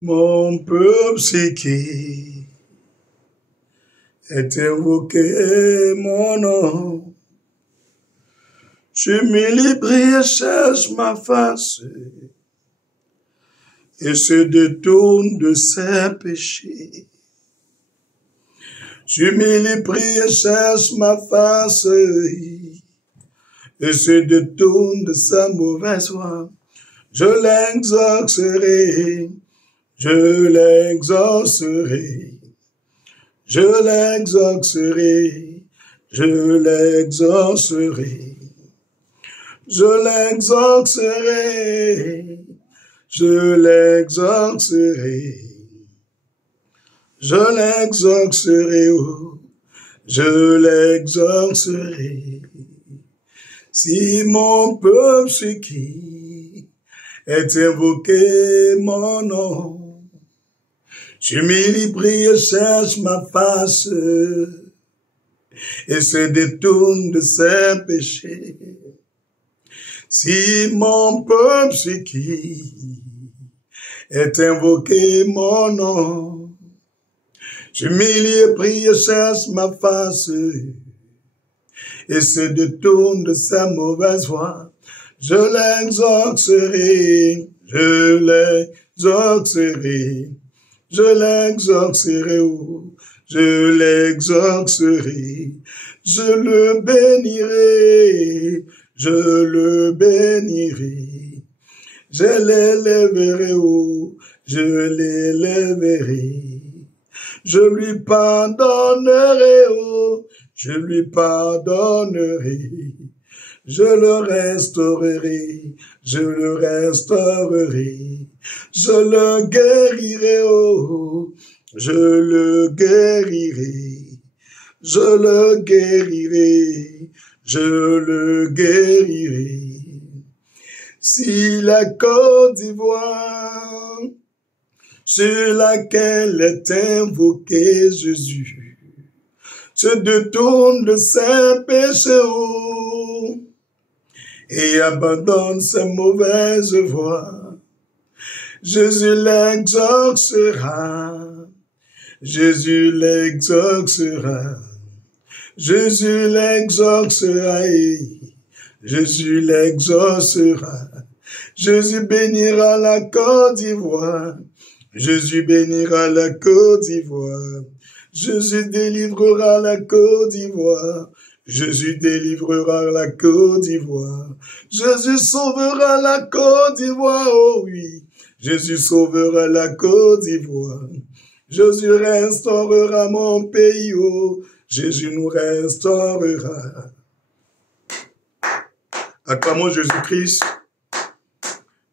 Mon peuple, c'est qui est invoqué mon nom. Je m'humilie, prie, cherche ma face et se détourne de ses péchés. Je m'humilie, prie, cherche ma face et se détourne de sa mauvaise voie. Je l'exaucerai, je l'exaucerai, je l'exaucerai, je l'exaucerai, je l'exaucerai, je l'exaucerai, je l'exaucerai, oh, je l'exaucerai. Si mon peuple c'est qui est invoqué mon nom, je m'humilie, prie, cherche ma face et se détourne de ses péchés. Si mon peuple c'est qui est invoqué mon nom, je m'humilie, prie, cherche ma face et se détourne de sa mauvaise voie. Je l'exaucerai, je l'exaucerai, je l'exaucerai, oh, je l'exaucerai, je le bénirai, je le bénirai, je l'élèverai, oh, je l'élèverai, je lui pardonnerai, oh, je lui pardonnerai, je le restaurerai, je le restaurerai, je le guérirai, oh, je le guérirai, je le guérirai, je le guérirai. Si la Côte d'Ivoire, sur laquelle est invoqué Jésus, se détourne de ses péchés et abandonne ses mauvaises voies, Jésus l'exaucera, Jésus l'exaucera, Jésus l'exaucera, Jésus l'exaucera, Jésus bénira la Côte d'Ivoire, Jésus bénira la Côte d'Ivoire, Jésus délivrera la Côte d'Ivoire, Jésus délivrera la Côte d'Ivoire, Jésus sauvera la Côte d'Ivoire, oh oui, Jésus sauvera la Côte d'Ivoire, Jésus restaurera mon pays, oh, Jésus nous restaurera. Acclamons Jésus-Christ.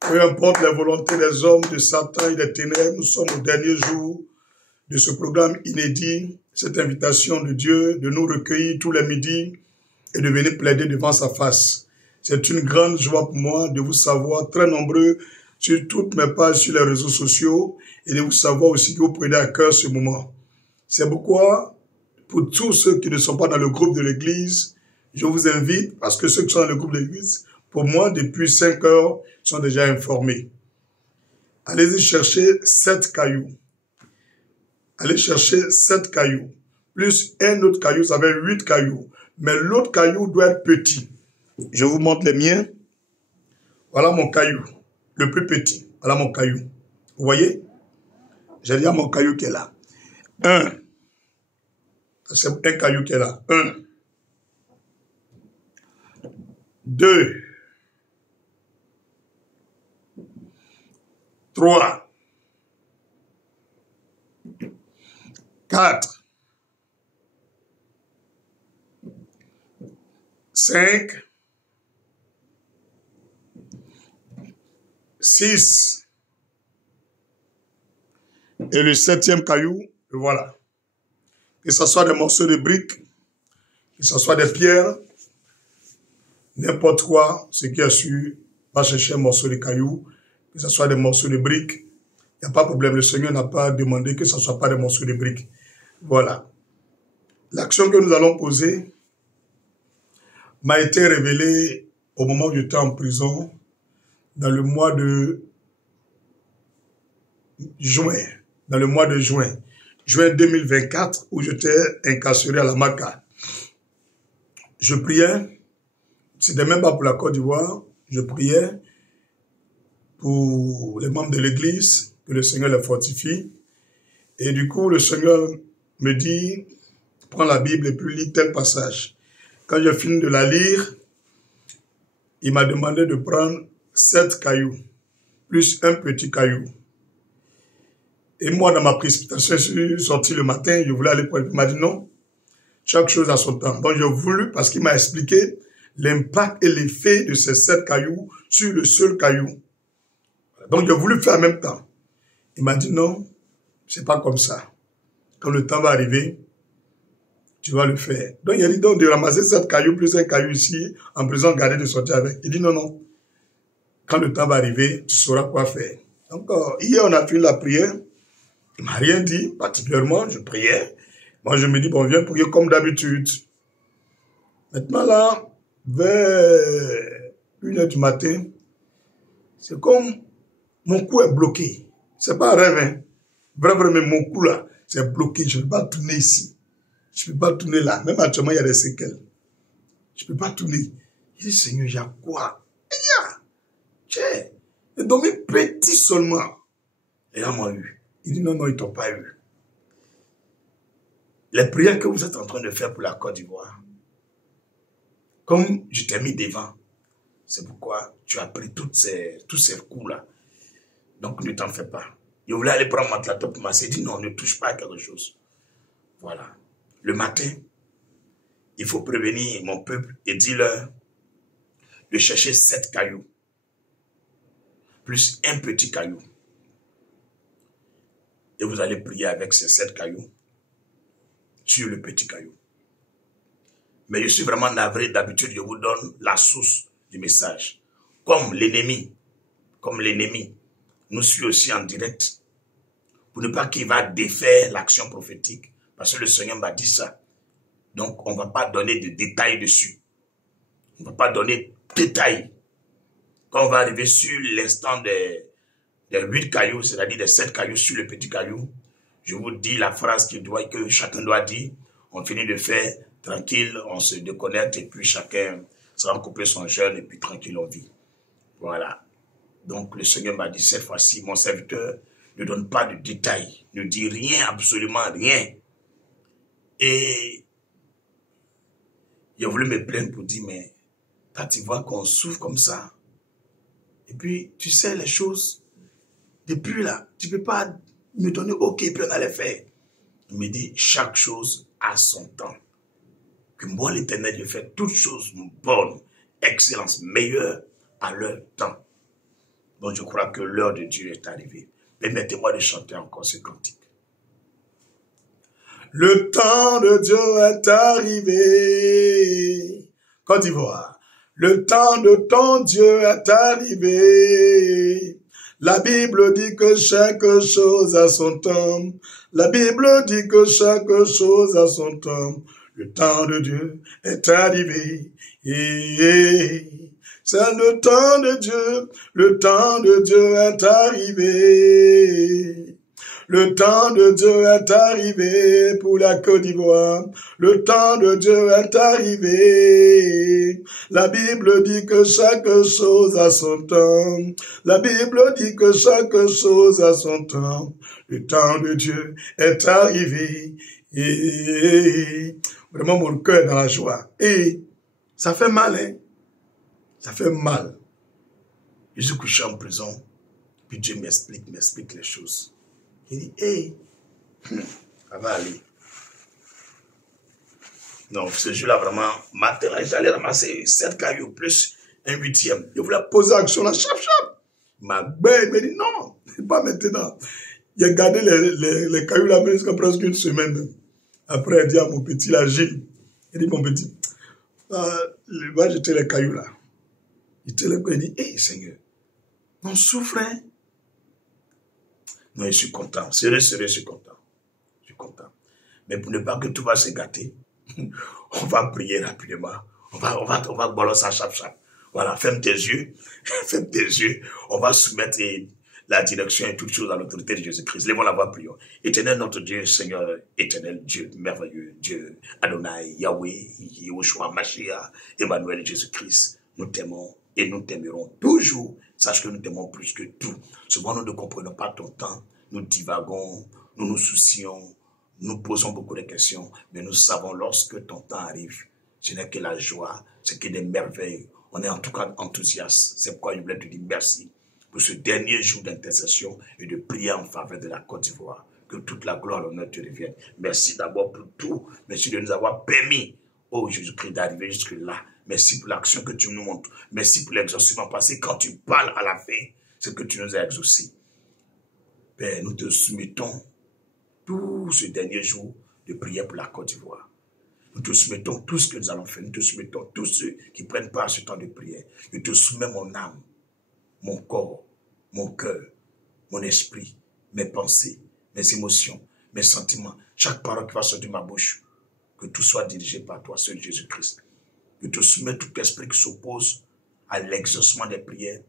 Peu importe la volonté des hommes, de Satan et des ténèbres, nous sommes au dernier jour de ce programme inédit, cette invitation de Dieu de nous recueillir tous les midis et de venir plaider devant sa face. C'est une grande joie pour moi de vous savoir très nombreux sur toutes mes pages sur les réseaux sociaux et de vous savoir aussi que vous prenez à cœur ce moment. C'est pourquoi, pour tous ceux qui ne sont pas dans le groupe de l'église, je vous invite, parce que ceux qui sont dans le groupe de l'église, pour moi, depuis 5 heures, sont déjà informés. Allez-y chercher 7 cailloux. Allez chercher 7 cailloux. Plus un autre caillou, ça fait 8 cailloux. Mais l'autre caillou doit être petit. Je vous montre les miens. Voilà mon caillou. Le plus petit. Voilà mon caillou. Vous voyez? J'ai déjà mon caillou qui est là. 1. C'est un caillou qui est là. 1. 2. 3. 4. 5. 6. Et le 7e caillou, le voilà. Que ce soit des morceaux de briques, que ce soit des pierres, n'importe quoi, ce qui est sûr, va chercher un morceau de caillou, que ce soit des morceaux de briques, il n'y a pas de problème. Le Seigneur n'a pas demandé que ce ne soit pas des morceaux de briques. Voilà. L'action que nous allons poser m'a été révélée au moment où j'étais en prison, dans le mois de juin, dans le mois de juin 2024, où j'étais incarcéré à la Maca. Je priais, c'était même pas pour la Côte d'Ivoire, je priais pour les membres de l'église, que le Seigneur les fortifie. Et du coup, le Seigneur me dit, prends la Bible et puis lis tel passage. Quand j'ai fini de la lire, il m'a demandé de prendre 7 cailloux, plus un petit caillou. Et moi, dans ma précipitation, je suis sorti le matin, je voulais aller pour elle. Il m'a dit non, chaque chose a son temps. Donc j'ai voulu, parce qu'il m'a expliqué l'impact et l'effet de ces 7 cailloux sur le seul caillou. Donc j'ai voulu faire en même temps. Il m'a dit non, c'est pas comme ça. Quand le temps va arriver, tu vas le faire. Donc il a dit donc de ramasser 7 cailloux plus un caillou ici, en prison, garder de sortir avec. Il dit non, non. Quand le temps va arriver, tu sauras quoi faire. Donc hier on a fini la prière. Il m'a rien dit, particulièrement, je priais. Moi je me dis, bon, viens prier comme d'habitude. Maintenant là, vers 1h du matin, c'est comme mon cou est bloqué. C'est pas un rêve, hein. Vraiment, mais mon cou là, c'est bloqué. Je ne peux pas tourner ici. Je ne peux pas tourner là. Même actuellement, il y a des séquelles. Je ne peux pas tourner. Je dis, Seigneur, il y a quoi? Tiens, j'ai dormi petit seulement. Et là, m'a eu. Il dit, non, non, ils ne t'ont pas eu. Les prières que vous êtes en train de faire pour la Côte d'Ivoire, comme je t'ai mis devant, c'est pourquoi tu as pris tous ces coups-là. Donc, ne t'en fais pas. Je voulais aller prendre ma plateau pour m'asseoir. Il dit, non, ne touche pas à quelque chose. Voilà. Le matin, il faut prévenir mon peuple et dire-leur de chercher 7 cailloux, plus un petit caillou. Et vous allez prier avec ces 7 cailloux sur le petit caillou. Mais je suis vraiment navré, d'habitude je vous donne la source du message. Comme l'ennemi nous suit aussi en direct, pour ne pas qu'il va défaire l'action prophétique, parce que le Seigneur m'a dit ça. Donc on ne va pas donner de détails dessus. On ne va pas donner de détails. Quand on va arriver sur l'instant des 8 cailloux, c'est-à-dire des 7 cailloux sur le petit caillou, je vous dis la phrase que chacun doit dire. On finit de faire tranquille, on se déconnecte et puis chacun sera couper son jeûne et puis tranquille on vit. Voilà. Donc le Seigneur m'a dit cette fois-ci, mon serviteur ne donne pas de détails, ne dit rien, absolument rien. Et il a voulu me plaindre pour dire, mais quand tu vois qu'on souffre comme ça, et puis tu sais les choses, depuis là, tu ne peux pas me donner OK, puis on allait faire. Il me dit, chaque chose a son temps. Que moi, l'Éternel, je fais toutes choses bonnes, excellentes, meilleures à leur temps. Donc je crois que l'heure de Dieu est arrivée. Permettez-moi de chanter encore ce cantique. Le temps de Dieu est arrivé. Côte d'Ivoire. Le temps de ton Dieu est arrivé. La Bible dit que chaque chose a son temps. La Bible dit que chaque chose a son temps. Le temps de Dieu est arrivé. C'est le temps de Dieu. Le temps de Dieu est arrivé. Le temps de Dieu est arrivé pour la Côte d'Ivoire. Le temps de Dieu est arrivé. La Bible dit que chaque chose a son temps. La Bible dit que chaque chose a son temps. Le temps de Dieu est arrivé. Et vraiment mon cœur est dans la joie. Et ça fait mal, hein? Ça fait mal. Je suis couché en prison. Puis Dieu m'explique les choses. Il dit, hey, ça va aller. Non, ce jour-là, vraiment, matin, j'allais ramasser 7 cailloux plus un 8e. Je voulais poser action là, chap. Il m'a dit, non, pas maintenant. Il a gardé les cailloux là jusqu'à presque une semaine. Après, il dit à mon petit, là, Gilles, il dit, mon petit, va jeter les cailloux là. Il dit, hey, Seigneur, on souffre, hein? Non, je suis content. Sérieux, je suis content. Je suis content. Mais pour ne pas que tout va se gâter, on va prier rapidement. On va balancer à chap. Voilà, ferme tes yeux. Ferme tes yeux. On va soumettre la direction et toutes choses à l'autorité de Jésus-Christ. Lèvons la voix, prions. Éternel notre Dieu, Seigneur, éternel Dieu merveilleux, Dieu Adonai, Yahweh, Yahushua, Mashiach, Emmanuel, Jésus-Christ, nous t'aimons et nous t'aimerons toujours. Sache que nous t'aimons plus que tout. Souvent, nous ne comprenons pas ton temps. Nous divagons, nous nous soucions, nous posons beaucoup de questions, mais nous savons lorsque ton temps arrive, ce n'est que la joie, c'est que des merveilles. On est en tout cas enthousiaste. C'est pourquoi je voulais te dire merci pour ce dernier jour d'intercession et de prière en faveur de la Côte d'Ivoire. Que toute la gloire et l'honneur te revienne. Merci d'abord pour tout. Merci de nous avoir permis, oh Jésus-Christ, d'arriver jusque-là. Merci pour l'action que tu nous montres. Merci pour l'exaucement passé. Quand tu parles à la fin, c'est que tu nous as exaucés. Père, nous te soumettons tout ce dernier jour de prière pour la Côte d'Ivoire. Nous te soumettons tout ce que nous allons faire. Nous te soumettons tous ceux qui prennent part à ce temps de prière. Je te soumets mon âme, mon corps, mon cœur, mon esprit, mes pensées, mes émotions, mes sentiments. Chaque parole qui va sortir de ma bouche, que tout soit dirigé par toi, seul Jésus-Christ. Je te soumets tout esprit qui s'oppose à l'exaucement des prières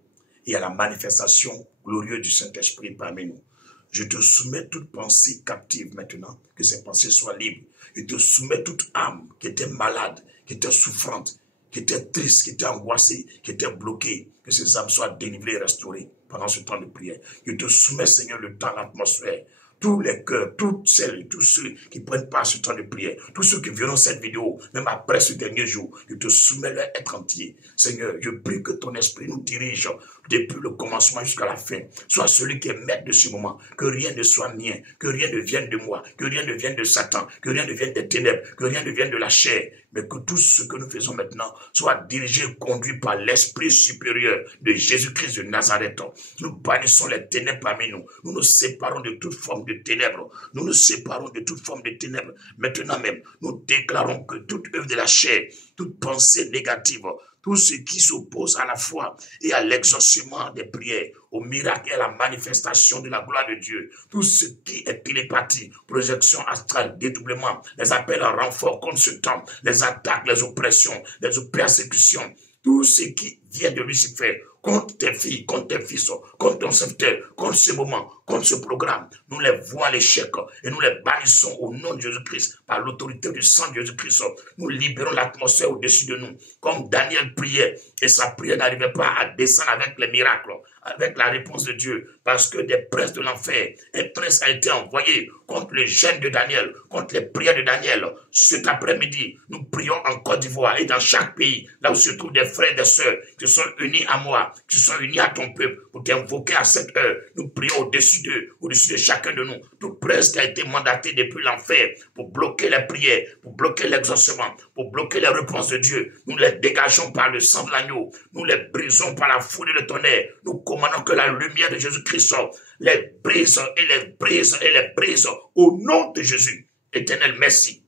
et à la manifestation glorieuse du Saint-Esprit parmi nous. Je te soumets toute pensée captive maintenant, que ces pensées soient libres. Je te soumets toute âme qui était malade, qui était souffrante, qui était triste, qui était angoissée, qui était bloquée, que ces âmes soient délivrées et restaurées pendant ce temps de prière. Je te soumets, Seigneur, le temps, l'atmosphère, tous les cœurs, toutes celles et tous ceux qui prennent part à ce temps de prière, tous ceux qui verront cette vidéo, même après ce dernier jour, je te soumets leur être entier. Seigneur, je prie que ton esprit nous dirige depuis le commencement jusqu'à la fin. Sois celui qui est maître de ce moment, que rien ne soit mien, que rien ne vienne de moi, que rien ne vienne de Satan, que rien ne vienne des ténèbres, que rien ne vienne de la chair, mais que tout ce que nous faisons maintenant soit dirigé et conduit par l'esprit supérieur de Jésus-Christ de Nazareth. Nous bannissons les ténèbres parmi nous. Nous nous séparons de toute forme de ténèbres. Nous nous séparons de toute forme de ténèbres. Maintenant même, nous déclarons que toute œuvre de la chair, toute pensée négative, tout ce qui s'oppose à la foi et à l'exaucement des prières, au miracle et à la manifestation de la gloire de Dieu, tout ce qui est télépathie, projection astrale, dédoublement, les appels en renfort contre ce temps, les attaques, les oppressions, les persécutions, tout ce qui vient de Lucifer, contre tes filles, contre tes fils, contre ton serviteur, contre ce moment, contre ce programme, nous les voyons à l'échec et nous les bannissons au nom de Jésus-Christ, par l'autorité du sang de Jésus-Christ. Nous libérons l'atmosphère au-dessus de nous, comme Daniel priait et sa prière n'arrivait pas à descendre avec les miracles, avec la réponse de Dieu, parce que des princes de l'enfer, un prince a été envoyé contre le jeûne de Daniel, contre les prières de Daniel. Cet après-midi, nous prions en Côte d'Ivoire et dans chaque pays, là où se trouvent des frères et des sœurs qui sont unis à moi, qui sont unis à ton peuple, pour t'invoquer à cette heure. Nous prions au-dessus d'eux, au-dessus de chacun de nous. Tout prince qui a été mandaté depuis l'enfer pour bloquer les prières, pour bloquer l'exaucement, pour bloquer les réponses de Dieu, nous les dégageons par le sang de l'agneau, nous les brisons par la foudre de tonnerre. Nous commandons que la lumière de Jésus-Christ les brise et les brise et les brise au nom de Jésus. Éternel, merci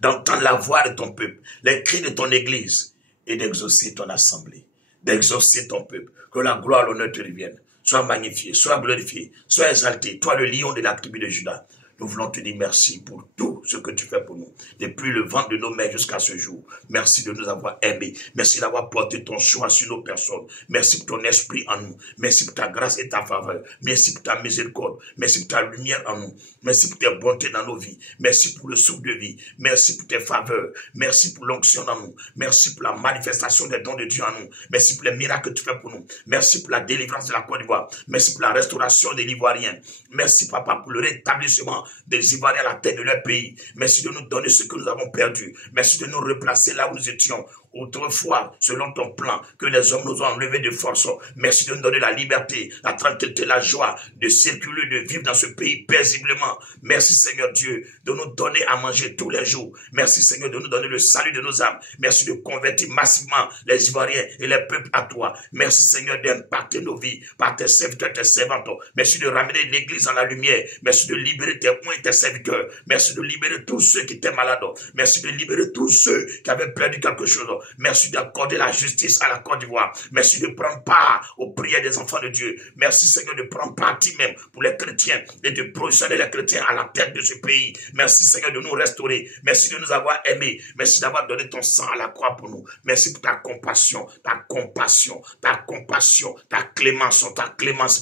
d'entendre la voix de ton peuple, les cris de ton église et d'exaucer ton assemblée, d'exaucer ton peuple. Que la gloire et l'honneur te reviennent. Sois magnifié, sois glorifié, sois exalté, toi le lion de la tribu de Juda. Nous voulons te dire merci pour tout ce que tu fais pour nous, depuis le ventre de nos mères jusqu'à ce jour. Merci de nous avoir aimés. Merci d'avoir porté ton choix sur nos personnes. Merci pour ton esprit en nous. Merci pour ta grâce et ta faveur. Merci pour ta miséricorde. Merci pour ta lumière en nous. Merci pour tes bontés dans nos vies. Merci pour le souffle de vie. Merci pour tes faveurs. Merci pour l'onction dans nous. Merci pour la manifestation des dons de Dieu en nous. Merci pour les miracles que tu fais pour nous. Merci pour la délivrance de la Côte d'Ivoire. Merci pour la restauration des Ivoiriens. Merci, Papa, pour le rétablissement des Ivoiriens à la tête de leur pays. Merci de nous donner ce que nous avons perdu. Merci de nous replacer là où nous étions autrefois, selon ton plan, que les hommes nous ont enlevés de force. Merci de nous donner la liberté, la tranquillité, la joie de circuler, de vivre dans ce pays paisiblement. Merci Seigneur Dieu de nous donner à manger tous les jours. Merci Seigneur de nous donner le salut de nos âmes. Merci de convertir massivement les Ivoiriens et les peuples à toi. Merci Seigneur d'impacter nos vies par tes serviteurs, tes servantes. Merci de ramener l'église dans la lumière. Merci de libérer tes témoins, tes serviteurs. Merci de libérer tous ceux qui étaient malades. Merci de libérer tous ceux qui avaient perdu quelque chose. Merci d'accorder la justice à la Côte d'Ivoire. Merci de prendre part aux prières des enfants de Dieu. Merci Seigneur de prendre parti même pour les chrétiens et de positionner les chrétiens à la tête de ce pays. Merci Seigneur de nous restaurer. Merci de nous avoir aimés. Merci d'avoir donné ton sang à la croix pour nous. Merci pour ta compassion, ta compassion, ta compassion, ta clémence.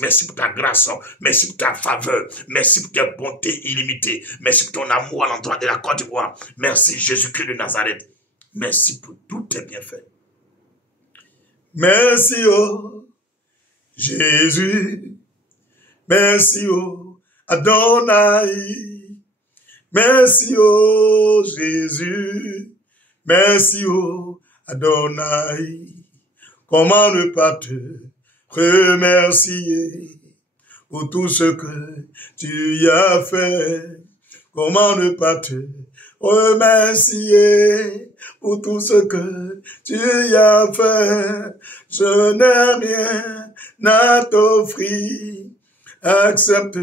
Merci pour ta grâce. Merci pour ta faveur. Merci pour ta bonté illimitée. Merci pour ton amour à l'endroit de la Côte d'Ivoire. Merci Jésus-Christ de Nazareth. Merci pour tous tes bienfaits. Merci, oh Jésus. Merci, oh Adonai. Merci, oh Jésus. Merci, oh Adonai. Comment ne pas te remercier pour tout ce que tu y as fait? Comment ne pas te remercier pour tout ce que tu y as fait? Je n'ai rien à t'offrir, accepte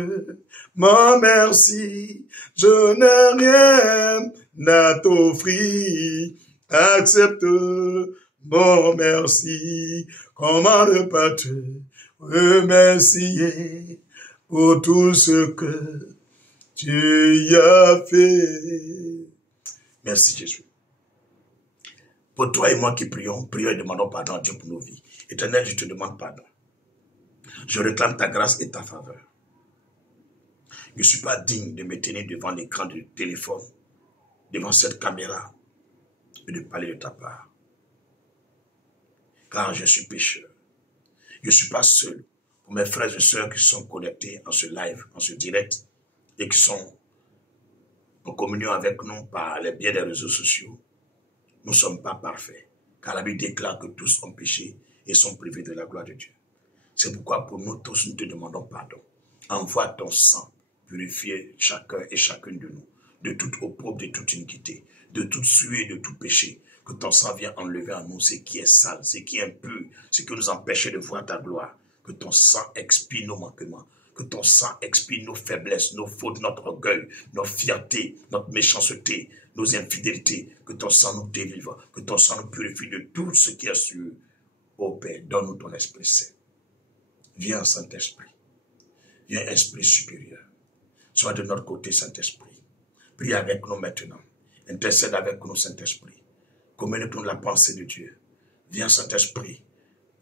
mon merci. Je n'ai rien à t'offrir, accepte mon merci. Comment ne pas te remercier pour tout ce que tu y as fait? Merci Jésus. Pour toi et moi qui prions et demandons pardon à Dieu pour nos vies. Éternel, je te demande pardon. Je réclame ta grâce et ta faveur. Je ne suis pas digne de me tenir devant l'écran du téléphone, devant cette caméra, et de parler de ta part. Car je suis pécheur. Je ne suis pas seul. Pour mes frères et sœurs qui sont connectés en ce live, en ce direct, et qui sont en communion avec nous par les biais des réseaux sociaux, nous ne sommes pas parfaits. Car la Bible déclare que tous ont péché et sont privés de la gloire de Dieu. C'est pourquoi pour nous tous, nous te demandons pardon. Envoie ton sang purifier chacun et chacune de nous, de toute opprobre, de toute iniquité, de toute suie, de tout péché. Que ton sang vienne enlever en nous ce qui est sale, ce qui est impur, ce qui nous empêchait de voir ta gloire. Que ton sang expie nos manquements. Que ton sang expie nos faiblesses, nos fautes, notre orgueil, nos fiertés, notre méchanceté, nos infidélités. Que ton sang nous délivre. Que ton sang nous purifie de tout ce qui est sur. Ô Père, donne-nous ton Esprit Saint. Viens, Saint-Esprit. Viens, Esprit supérieur. Sois de notre côté, Saint-Esprit. Prie avec nous maintenant. Intercède avec nous, Saint-Esprit. Communique-nous la pensée de Dieu. Viens, Saint-Esprit.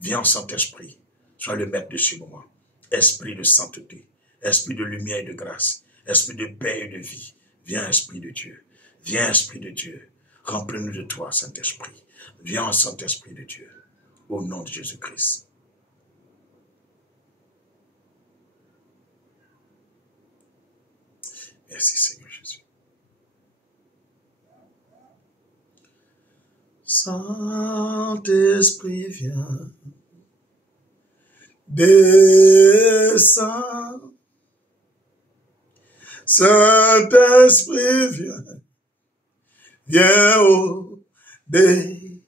Viens, Saint-Esprit. Sois le maître de ce moment. Esprit de sainteté. Esprit de lumière et de grâce. Esprit de paix et de vie. Viens, Esprit de Dieu. Viens, Esprit de Dieu. Remplis-nous de toi, Saint-Esprit. Viens, Saint-Esprit de Dieu. Au nom de Jésus-Christ. Merci Seigneur Jésus. Saint-Esprit viens, descends. Saint-Esprit viens, viens au descends.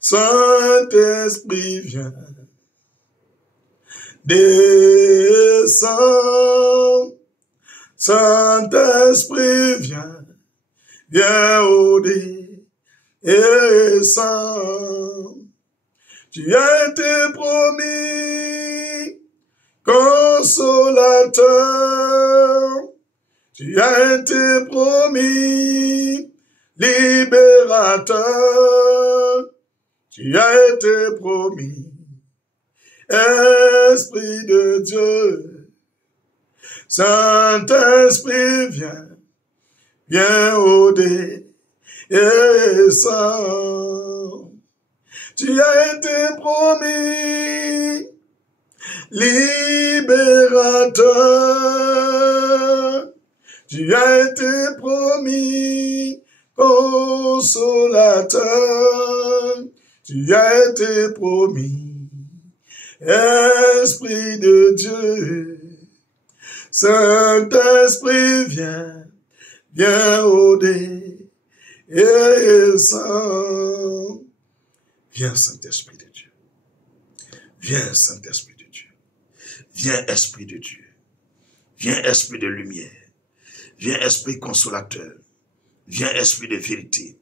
Saint-Esprit viens, descends. Saint-Esprit viens, viens au descends. Tu as été promis, consolateur. Tu as été promis, libérateur. Tu as été promis, Esprit de Dieu. Saint-Esprit viens, viens au descends. Tu as été promis, libérateur. Tu as été promis, consolateur. Tu as été promis, Esprit de Dieu. Saint-Esprit viens, viens au descends. Viens, Saint-Esprit de Dieu. Viens, Saint-Esprit de Dieu. Viens, Esprit de Dieu. Viens, Esprit de lumière. Viens, Esprit consolateur. Viens, esprit de vérité.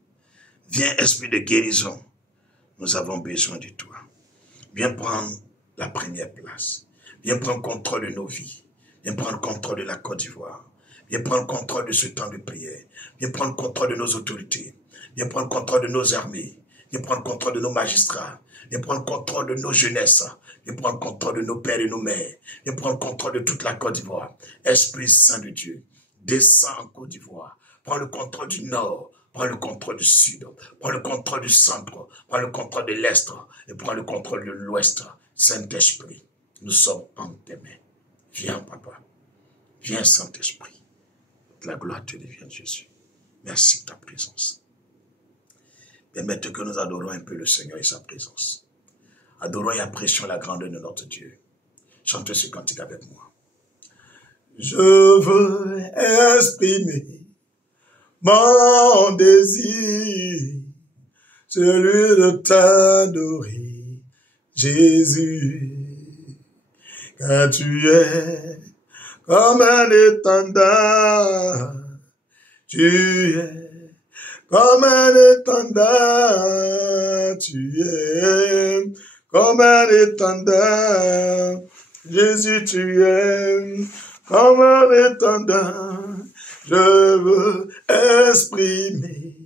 Viens, esprit de guérison. Nous avons besoin de toi. Viens prendre la première place. Viens prendre contrôle de nos vies. Viens prendre contrôle de la Côte d'Ivoire. Viens prendre contrôle de ce temps de prière. Viens prendre contrôle de nos autorités. Viens prendre contrôle de nos armées. Viens prendre contrôle de nos magistrats. Viens prendre contrôle de nos jeunesses. Viens prendre contrôle de nos pères et nos mères. Viens prendre contrôle de toute la Côte d'Ivoire. Esprit Saint de Dieu, descends en Côte d'Ivoire. Prends le contrôle du Nord. Prends le contrôle du Sud. Prends le contrôle du Centre. Prends le contrôle de l'Est. Et prends le contrôle de l'Ouest. Saint-Esprit, nous sommes en tes mains. Viens, Papa. Viens, Saint-Esprit. Que la gloire te devienne, Jésus. Merci de ta présence. Permettez que nous adorons un peu le Seigneur et sa présence. Adorons et apprécions la grandeur de notre Dieu. Chantez ce cantique avec moi. Je veux exprimer mon désir, celui de t'adorer, Jésus, car tu es comme un étendard, tu es comme un étendard, tu es comme un étendard, Jésus, tu es comme un étendard. Je veux exprimer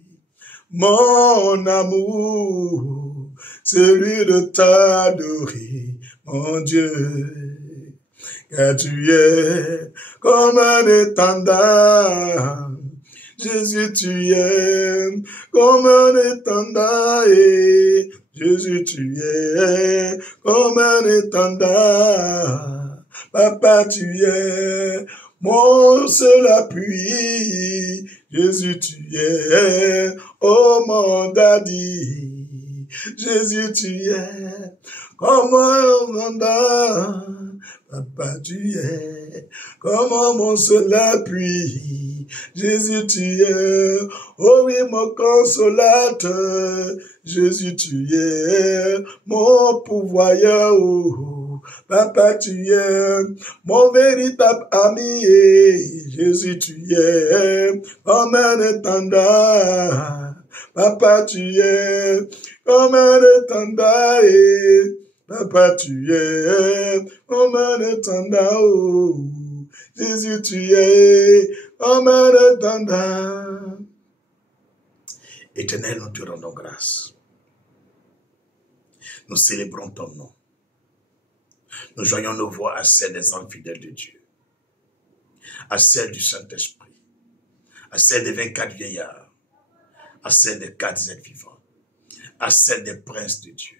mon amour, celui de t'adorer, mon Dieu, car tu es comme un étendard. Jésus, tu es comme un étendard, et Jésus, tu es comme un étendard. Papa, tu es mon seul appui, Jésus, tu es, oh mon daddy, Jésus, tu es, comme un étendard, Papa, tu es, comme mon seul appui, Jésus, tu es, oh oui, mon consolateur, Jésus, tu es, mon pourvoyeur, oh. Papa, tu es mon véritable ami, et Jésus, tu es comme un étendard. Papa, tu es comme un étendard, et Papa, tu es comme un étendard. Oh. Jésus, tu es comme un étendard. Éternel, nous te rendons grâce. Nous célébrons ton nom. Nous joignons nos voix à celles des anges fidèles de Dieu, à celles du Saint-Esprit, à celles des 24 vieillards, à celles des 4 êtres vivants, à celles des princes de Dieu.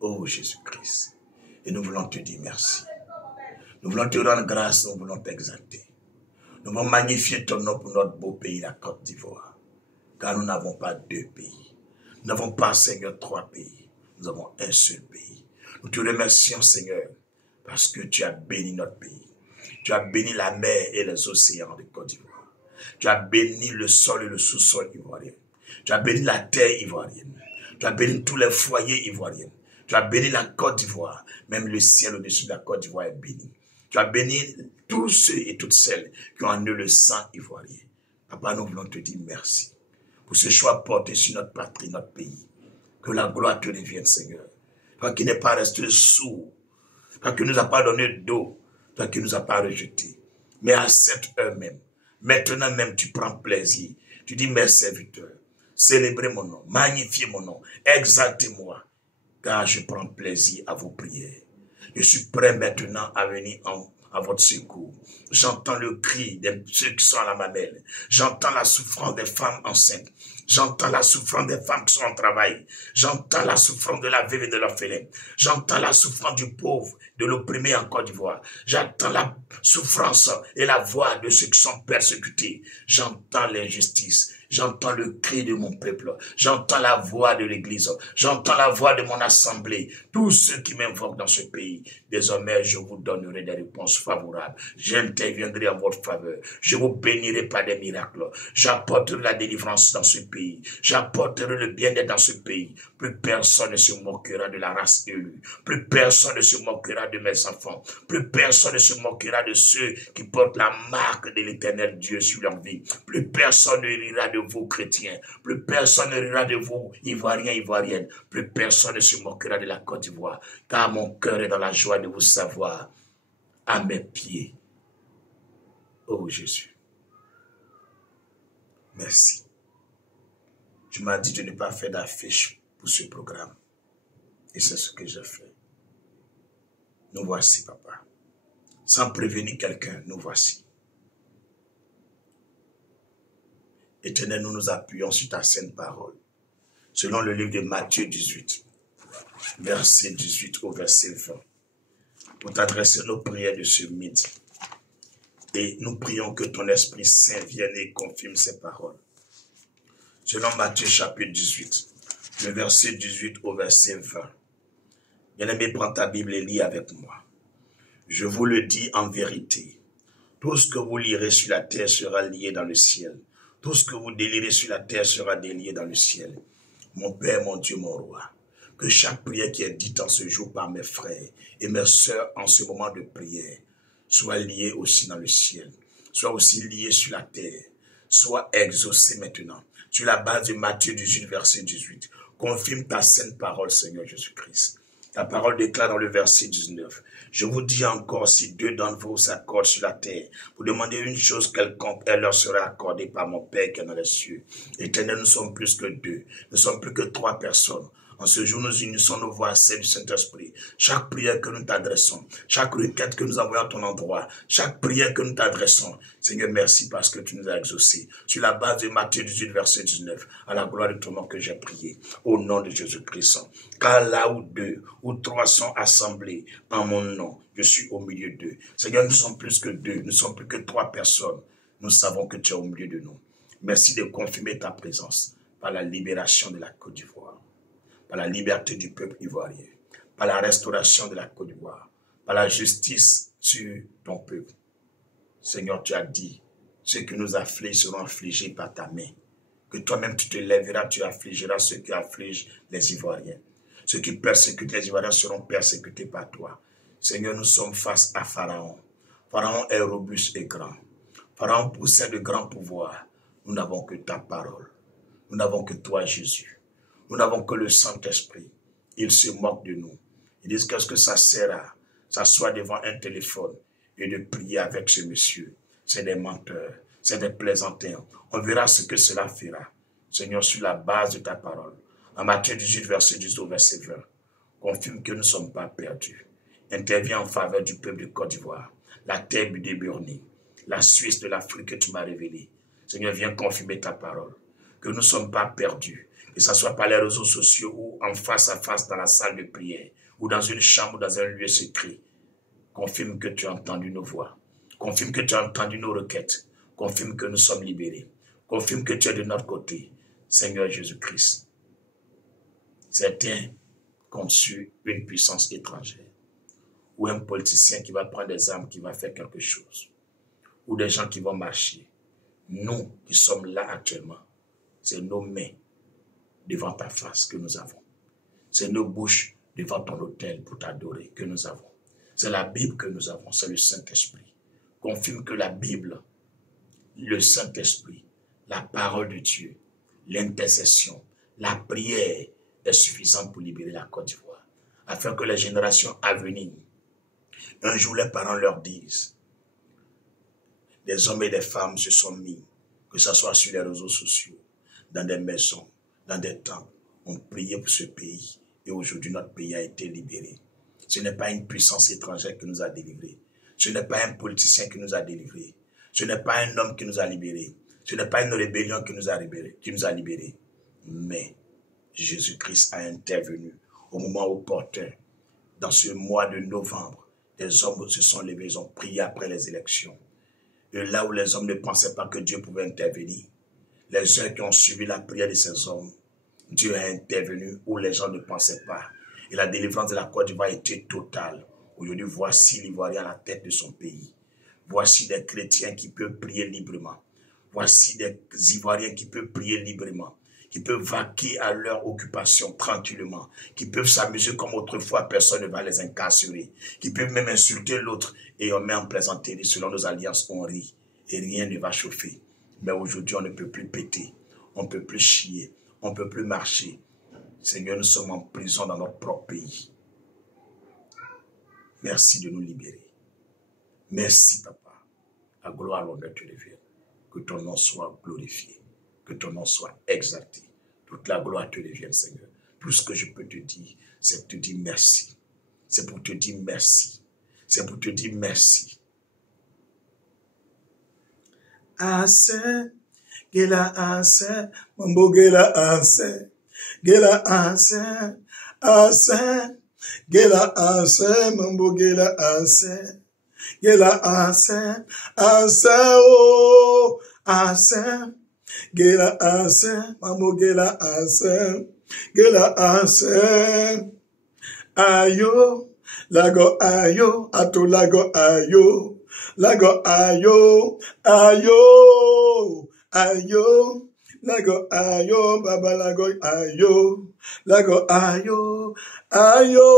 Ô Jésus-Christ, et nous voulons te dire merci. Nous voulons te rendre grâce, nous voulons t'exalter. Nous voulons magnifier ton nom pour notre beau pays, la Côte d'Ivoire, car nous n'avons pas 2 pays. Nous n'avons pas, Seigneur, 3 pays. Nous avons un seul pays. Nous te remercions, Seigneur, parce que tu as béni notre pays. Tu as béni la mer et les océans de Côte d'Ivoire. Tu as béni le sol et le sous-sol ivoirien. Tu as béni la terre ivoirienne. Tu as béni tous les foyers ivoiriens. Tu as béni la Côte d'Ivoire. Même le ciel au-dessus de la Côte d'Ivoire est béni. Tu as béni tous ceux et toutes celles qui ont en eux le sang ivoirien. Papa, nous voulons te dire merci pour ce choix porté sur notre patrie, notre pays. Que la gloire te revienne, Seigneur. Toi qui n'es pas resté sourd, toi qui ne nous as pas donné d'eau, toi qui ne nous as pas rejeté. Mais à cette heure même, maintenant même, tu prends plaisir. Tu dis, mes serviteurs, célébrez mon nom, magnifiez mon nom, exaltez-moi, car je prends plaisir à vos prières. Je suis prêt maintenant à venir à votre secours. J'entends le cri de ceux qui sont à la mamelle. J'entends la souffrance des femmes enceintes. J'entends la souffrance des femmes qui sont en travail. J'entends la souffrance de la veuve et de l'orphelin. J'entends la souffrance du pauvre, de l'opprimé en Côte d'Ivoire. J'entends la souffrance et la voix de ceux qui sont persécutés. J'entends l'injustice. J'entends le cri de mon peuple. J'entends la voix de l'église. J'entends la voix de mon assemblée. Tous ceux qui m'invoquent dans ce pays, désormais je vous donnerai des réponses favorable. J'interviendrai en votre faveur. Je vous bénirai par des miracles. J'apporterai la délivrance dans ce pays. J'apporterai le bien-être dans ce pays. Plus personne ne se moquera de la race élue. Plus personne ne se moquera de mes enfants. Plus personne ne se moquera de ceux qui portent la marque de l'Éternel Dieu sur leur vie. Plus personne ne rira de vous, chrétiens. Plus personne ne rira de vous, ivoiriens, ivoiriennes. Plus personne ne se moquera de la Côte d'Ivoire. Car mon cœur est dans la joie de vous savoir à mes pieds. Oh Jésus. Merci. Tu m'as dit de ne pas faire d'affiche pour ce programme. Et c'est ce que j'ai fait. Nous voici, papa. Sans prévenir quelqu'un, nous voici. Éternel, nous nous appuyons sur ta sainte parole. Selon le livre de Matthieu 18, verset 18 au verset 20. Pour t'adresser nos prières de ce midi. Et nous prions que ton Esprit Saint vienne et confirme ces paroles. Selon Matthieu chapitre 18, le verset 18 au verset 20. Bien-aimé, prends ta Bible et lis avec moi. Je vous le dis en vérité. Tout ce que vous lirez sur la terre sera lié dans le ciel. Tout ce que vous délirez sur la terre sera délié dans le ciel. Mon Père, mon Dieu, mon Roi, que chaque prière qui est dite en ce jour par mes frères et mes sœurs en ce moment de prière soit liée aussi dans le ciel, soit aussi liée sur la terre, soit exaucée maintenant. Sur la base de Matthieu 18, verset 18, confirme ta sainte parole, Seigneur Jésus-Christ. La parole déclare dans le verset 19, je vous dis encore, si deux d'entre vous s'accordent sur la terre, pour demander une chose quelconque, elle leur sera accordée par mon Père qui est dans les cieux. Éternel, nous sommes plus que deux, nous sommes plus que 3 personnes. En ce jour, nous unissons nos voix à celles du Saint-Esprit. Chaque prière que nous t'adressons, chaque requête que nous envoyons à ton endroit, chaque prière que nous t'adressons, Seigneur, merci parce que tu nous as exaucés. Sur la base de Matthieu 18, verset 19, à la gloire de ton nom que j'ai prié, au nom de Jésus-Christ. Car là où 2 ou 3 sont assemblés en mon nom, je suis au milieu d'eux. Seigneur, nous sommes plus que 2, nous sommes plus que 3 personnes. Nous savons que tu es au milieu de nous. Merci de confirmer ta présence par la libération de la Côte d'Ivoire, par la liberté du peuple ivoirien, par la restauration de la Côte d'Ivoire, par la justice sur ton peuple. Seigneur, tu as dit, ceux qui nous affligent seront affligés par ta main. Que toi-même tu te lèveras, tu affligeras ceux qui affligent les Ivoiriens. Ceux qui persécutent les Ivoiriens seront persécutés par toi. Seigneur, nous sommes face à Pharaon. Pharaon est robuste et grand. Pharaon possède de grands pouvoirs. Nous n'avons que ta parole. Nous n'avons que toi, Jésus. Nous n'avons que le Saint-Esprit. Ils se moquent de nous. Ils disent qu'est-ce que ça sert à s'asseoir devant un téléphone et de prier avec ce monsieur. C'est des menteurs, c'est des plaisantins. On verra ce que cela fera. Seigneur, sur la base de ta parole, en Matthieu 18, verset 10 au verset 20, confirme que nous ne sommes pas perdus. Interviens en faveur du peuple de Côte d'Ivoire, la terre des Burnis, la Suisse de l'Afrique que tu m'as révélée. Seigneur, viens confirmer ta parole, que nous ne sommes pas perdus, que ce soit par les réseaux sociaux ou en face à face dans la salle de prière, ou dans une chambre ou dans un lieu secret. Confirme que tu as entendu nos voix. Confirme que tu as entendu nos requêtes. Confirme que nous sommes libérés. Confirme que tu es de notre côté. Seigneur Jésus-Christ. Certains comptent sur une puissance étrangère. Ou un politicien qui va prendre des armes, qui va faire quelque chose. Ou des gens qui vont marcher. Nous qui sommes là actuellement, c'est nos mains devant ta face que nous avons. C'est nos bouches devant ton autel pour t'adorer que nous avons. C'est la Bible que nous avons, c'est le Saint-Esprit. Confirme que la Bible, le Saint-Esprit, la parole de Dieu, l'intercession, la prière est suffisante pour libérer la Côte d'Ivoire. Afin que les générations à venir, un jour les parents leur disent, des hommes et des femmes se sont mis, que ce soit sur les réseaux sociaux, dans des maisons, dans des temples, ont prié pour ce pays. Et aujourd'hui, notre pays a été libéré. Ce n'est pas une puissance étrangère qui nous a délivrés. Ce n'est pas un politicien qui nous a délivrés. Ce n'est pas un homme qui nous a libérés. Ce n'est pas une rébellion qui nous a libérés. Mais Jésus-Christ a intervenu au moment opportun. Dans ce mois de novembre, les hommes se sont levés, ils ont prié après les élections. Et là où les hommes ne pensaient pas que Dieu pouvait intervenir, les uns qui ont suivi la prière de ces hommes, Dieu a intervenu où les gens ne pensaient pas. Et la délivrance de la Côte d'Ivoire a été totale. Aujourd'hui, voici l'Ivoirien à la tête de son pays. Voici des chrétiens qui peuvent prier librement. Voici des Ivoiriens qui peuvent prier librement, qui peuvent vaquer à leur occupation tranquillement, qui peuvent s'amuser comme autrefois, personne ne va les incarcérer, qui peuvent même insulter l'autre et on met en plaisanterie. Selon nos alliances, on rit et rien ne va chauffer. Mais aujourd'hui, on ne peut plus péter, on ne peut plus chier, on ne peut plus marcher. Seigneur, nous sommes en prison dans notre propre pays. Merci de nous libérer. Merci, Papa. La gloire, l'honneur te revienne. Que ton nom soit glorifié. Que ton nom soit exalté. Toute la gloire te revienne, Seigneur. Tout ce que je peux te dire, c'est pour te dire merci. C'est pour te dire merci. C'est pour te dire merci. Ase, gela ase, mambo gela ase, gela ase, ase, gela ase, mambo gela ase, gela ase, ase, oh, ase, gela ase, mambo gela ase, gela ase, ayo, lago ayo, ato lago ayo. Lago ayo, ayo, ayo, lago ayo, baba lago ayo, ayo,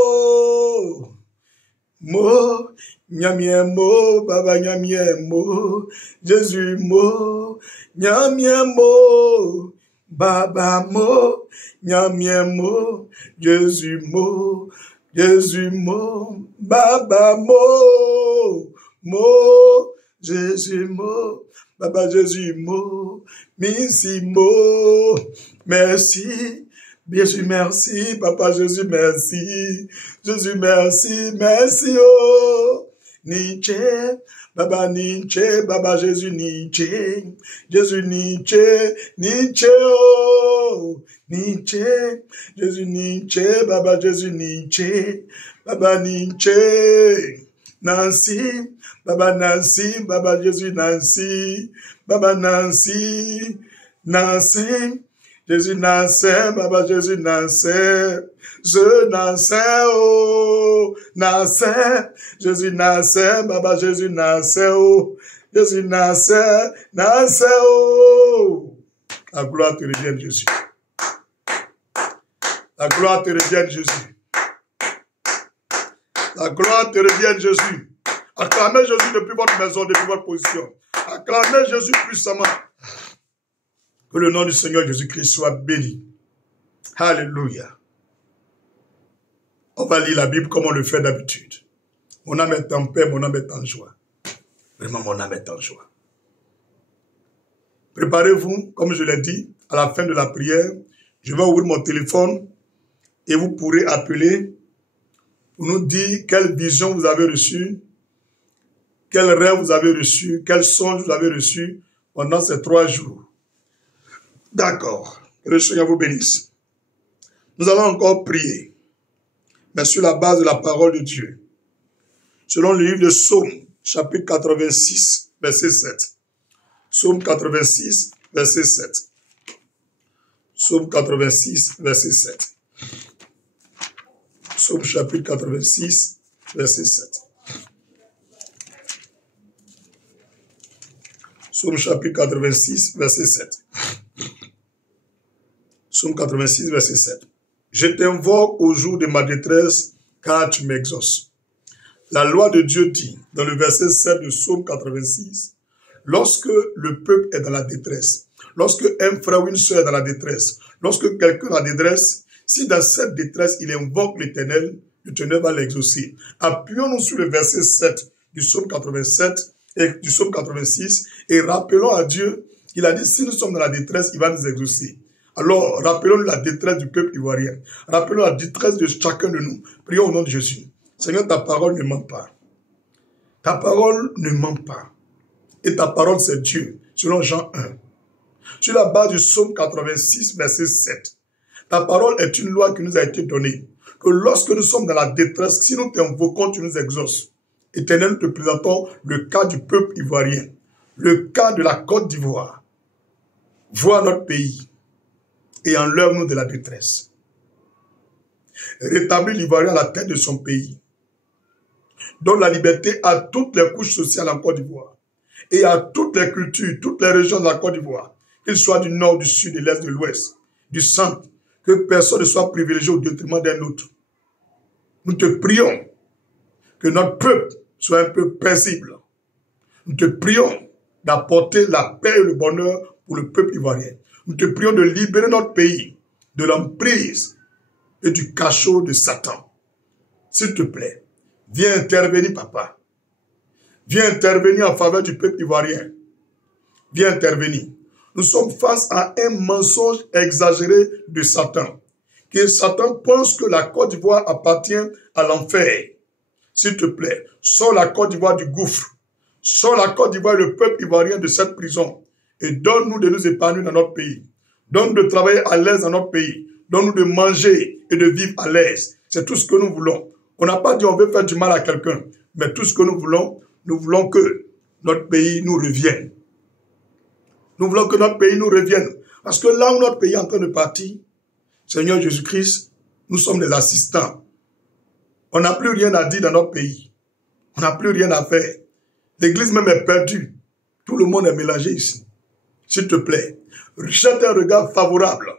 mo, nyamie mo, baba nyamie mo, Jésus mo, nyamie mo, baba mo, nyamie mo, Jésus mo, baba mo. Mo, Jésus mo, Baba Jésus mo, Missy mo, merci, Jésus merci, Papa Jésus merci, Jésus merci, merci oh, Nietzsche, Baba Nietzsche, Baba Jésus Nietzsche, Jésus Nietzsche, Nietzsche oh, Nietzsche, Jésus Nietzsche, Baba Jésus Nietzsche, Baba Nietzsche. Nancy, Baba Jésus Nancy, Baba Nancy, Nancy, Jésus Nancy, Baba Jésus Nancy, je Nancy, oh, Nancy, Jésus Nancy, Baba Jésus Nancy, oh, Jésus Nancy, Nancy, oh. La gloire te revienne, Jésus. La gloire te revienne, Jésus. La gloire te revienne, Jésus. Acclamez Jésus depuis votre maison, depuis votre position. Acclamez Jésus puissamment. Que le nom du Seigneur Jésus-Christ soit béni. Alléluia. On va lire la Bible comme on le fait d'habitude. Mon âme est en paix, mon âme est en joie. Vraiment, mon âme est en joie. Préparez-vous, comme je l'ai dit, à la fin de la prière. Je vais ouvrir mon téléphone et vous pourrez appeler pour nous dire quelle vision vous avez reçue, quel rêve vous avez reçu, quel songe vous avez reçu pendant ces 3 jours. D'accord. Que le Seigneur vous bénisse. Nous allons encore prier, mais sur la base de la parole de Dieu. Selon le livre de Psaume, chapitre 86, verset 7. Psaume 86, verset 7. Psaume 86, verset 7. Psaume chapitre 86, verset 7. Psaume chapitre 86, verset 7. Psaume 86, verset 7. Je t'invoque au jour de ma détresse, car tu m'exauces. La loi de Dieu dit, dans le verset 7 de Psaume 86, lorsque le peuple est dans la détresse, lorsque un frère ou une sœur est dans la détresse, lorsque quelqu'un est dans la détresse, si dans cette détresse, il invoque l'Éternel, l'Éternel va l'exaucer. Appuyons-nous sur le verset 7 du psaume 87 et du psaume 86 et rappelons à Dieu qu'il a dit, si nous sommes dans la détresse, il va nous exaucer. Alors, rappelons la détresse du peuple ivoirien. Rappelons la détresse de chacun de nous. Prions au nom de Jésus. Seigneur, ta parole ne ment pas. Ta parole ne ment pas. Et ta parole, c'est Dieu, selon Jean 1. Sur la base du psaume 86, verset 7. Ta parole est une loi qui nous a été donnée. Que lorsque nous sommes dans la détresse, si nous t'invoquons, tu nous exauces. Éternel, nous te présentons le cas du peuple ivoirien. Le cas de la Côte d'Ivoire. Vois notre pays. Et enlève-nous de la détresse. Rétablis l'Ivoirien à la tête de son pays. donne la liberté à toutes les couches sociales en Côte d'Ivoire et à toutes les cultures, toutes les régions de la Côte d'Ivoire, qu'ils soient du nord, du sud, de l'est, de l'ouest, du centre, que personne ne soit privilégié au détriment d'un autre. Nous te prions que notre peuple soit un peuple paisible. Nous te prions d'apporter la paix et le bonheur pour le peuple ivoirien. Nous te prions de libérer notre pays de l'emprise et du cachot de Satan. S'il te plaît, viens intervenir, papa. Viens intervenir en faveur du peuple ivoirien. Viens intervenir. Nous sommes face à un mensonge exagéré de Satan. Que Satan pense que la Côte d'Ivoire appartient à l'enfer. S'il te plaît, sors la Côte d'Ivoire du gouffre. Sors la Côte d'Ivoire et le peuple ivoirien de cette prison. Et donne-nous de nous épanouir dans notre pays. Donne-nous de travailler à l'aise dans notre pays. Donne-nous de manger et de vivre à l'aise. C'est tout ce que nous voulons. On n'a pas dit on veut faire du mal à quelqu'un. Mais tout ce que nous voulons que notre pays nous revienne. Nous voulons que notre pays nous revienne. Parce que là où notre pays est en train de partir, Seigneur Jésus-Christ, nous sommes des assistants. On n'a plus rien à dire dans notre pays. On n'a plus rien à faire. L'église même est perdue. Tout le monde est mélangé ici. S'il te plaît, jette un regard favorable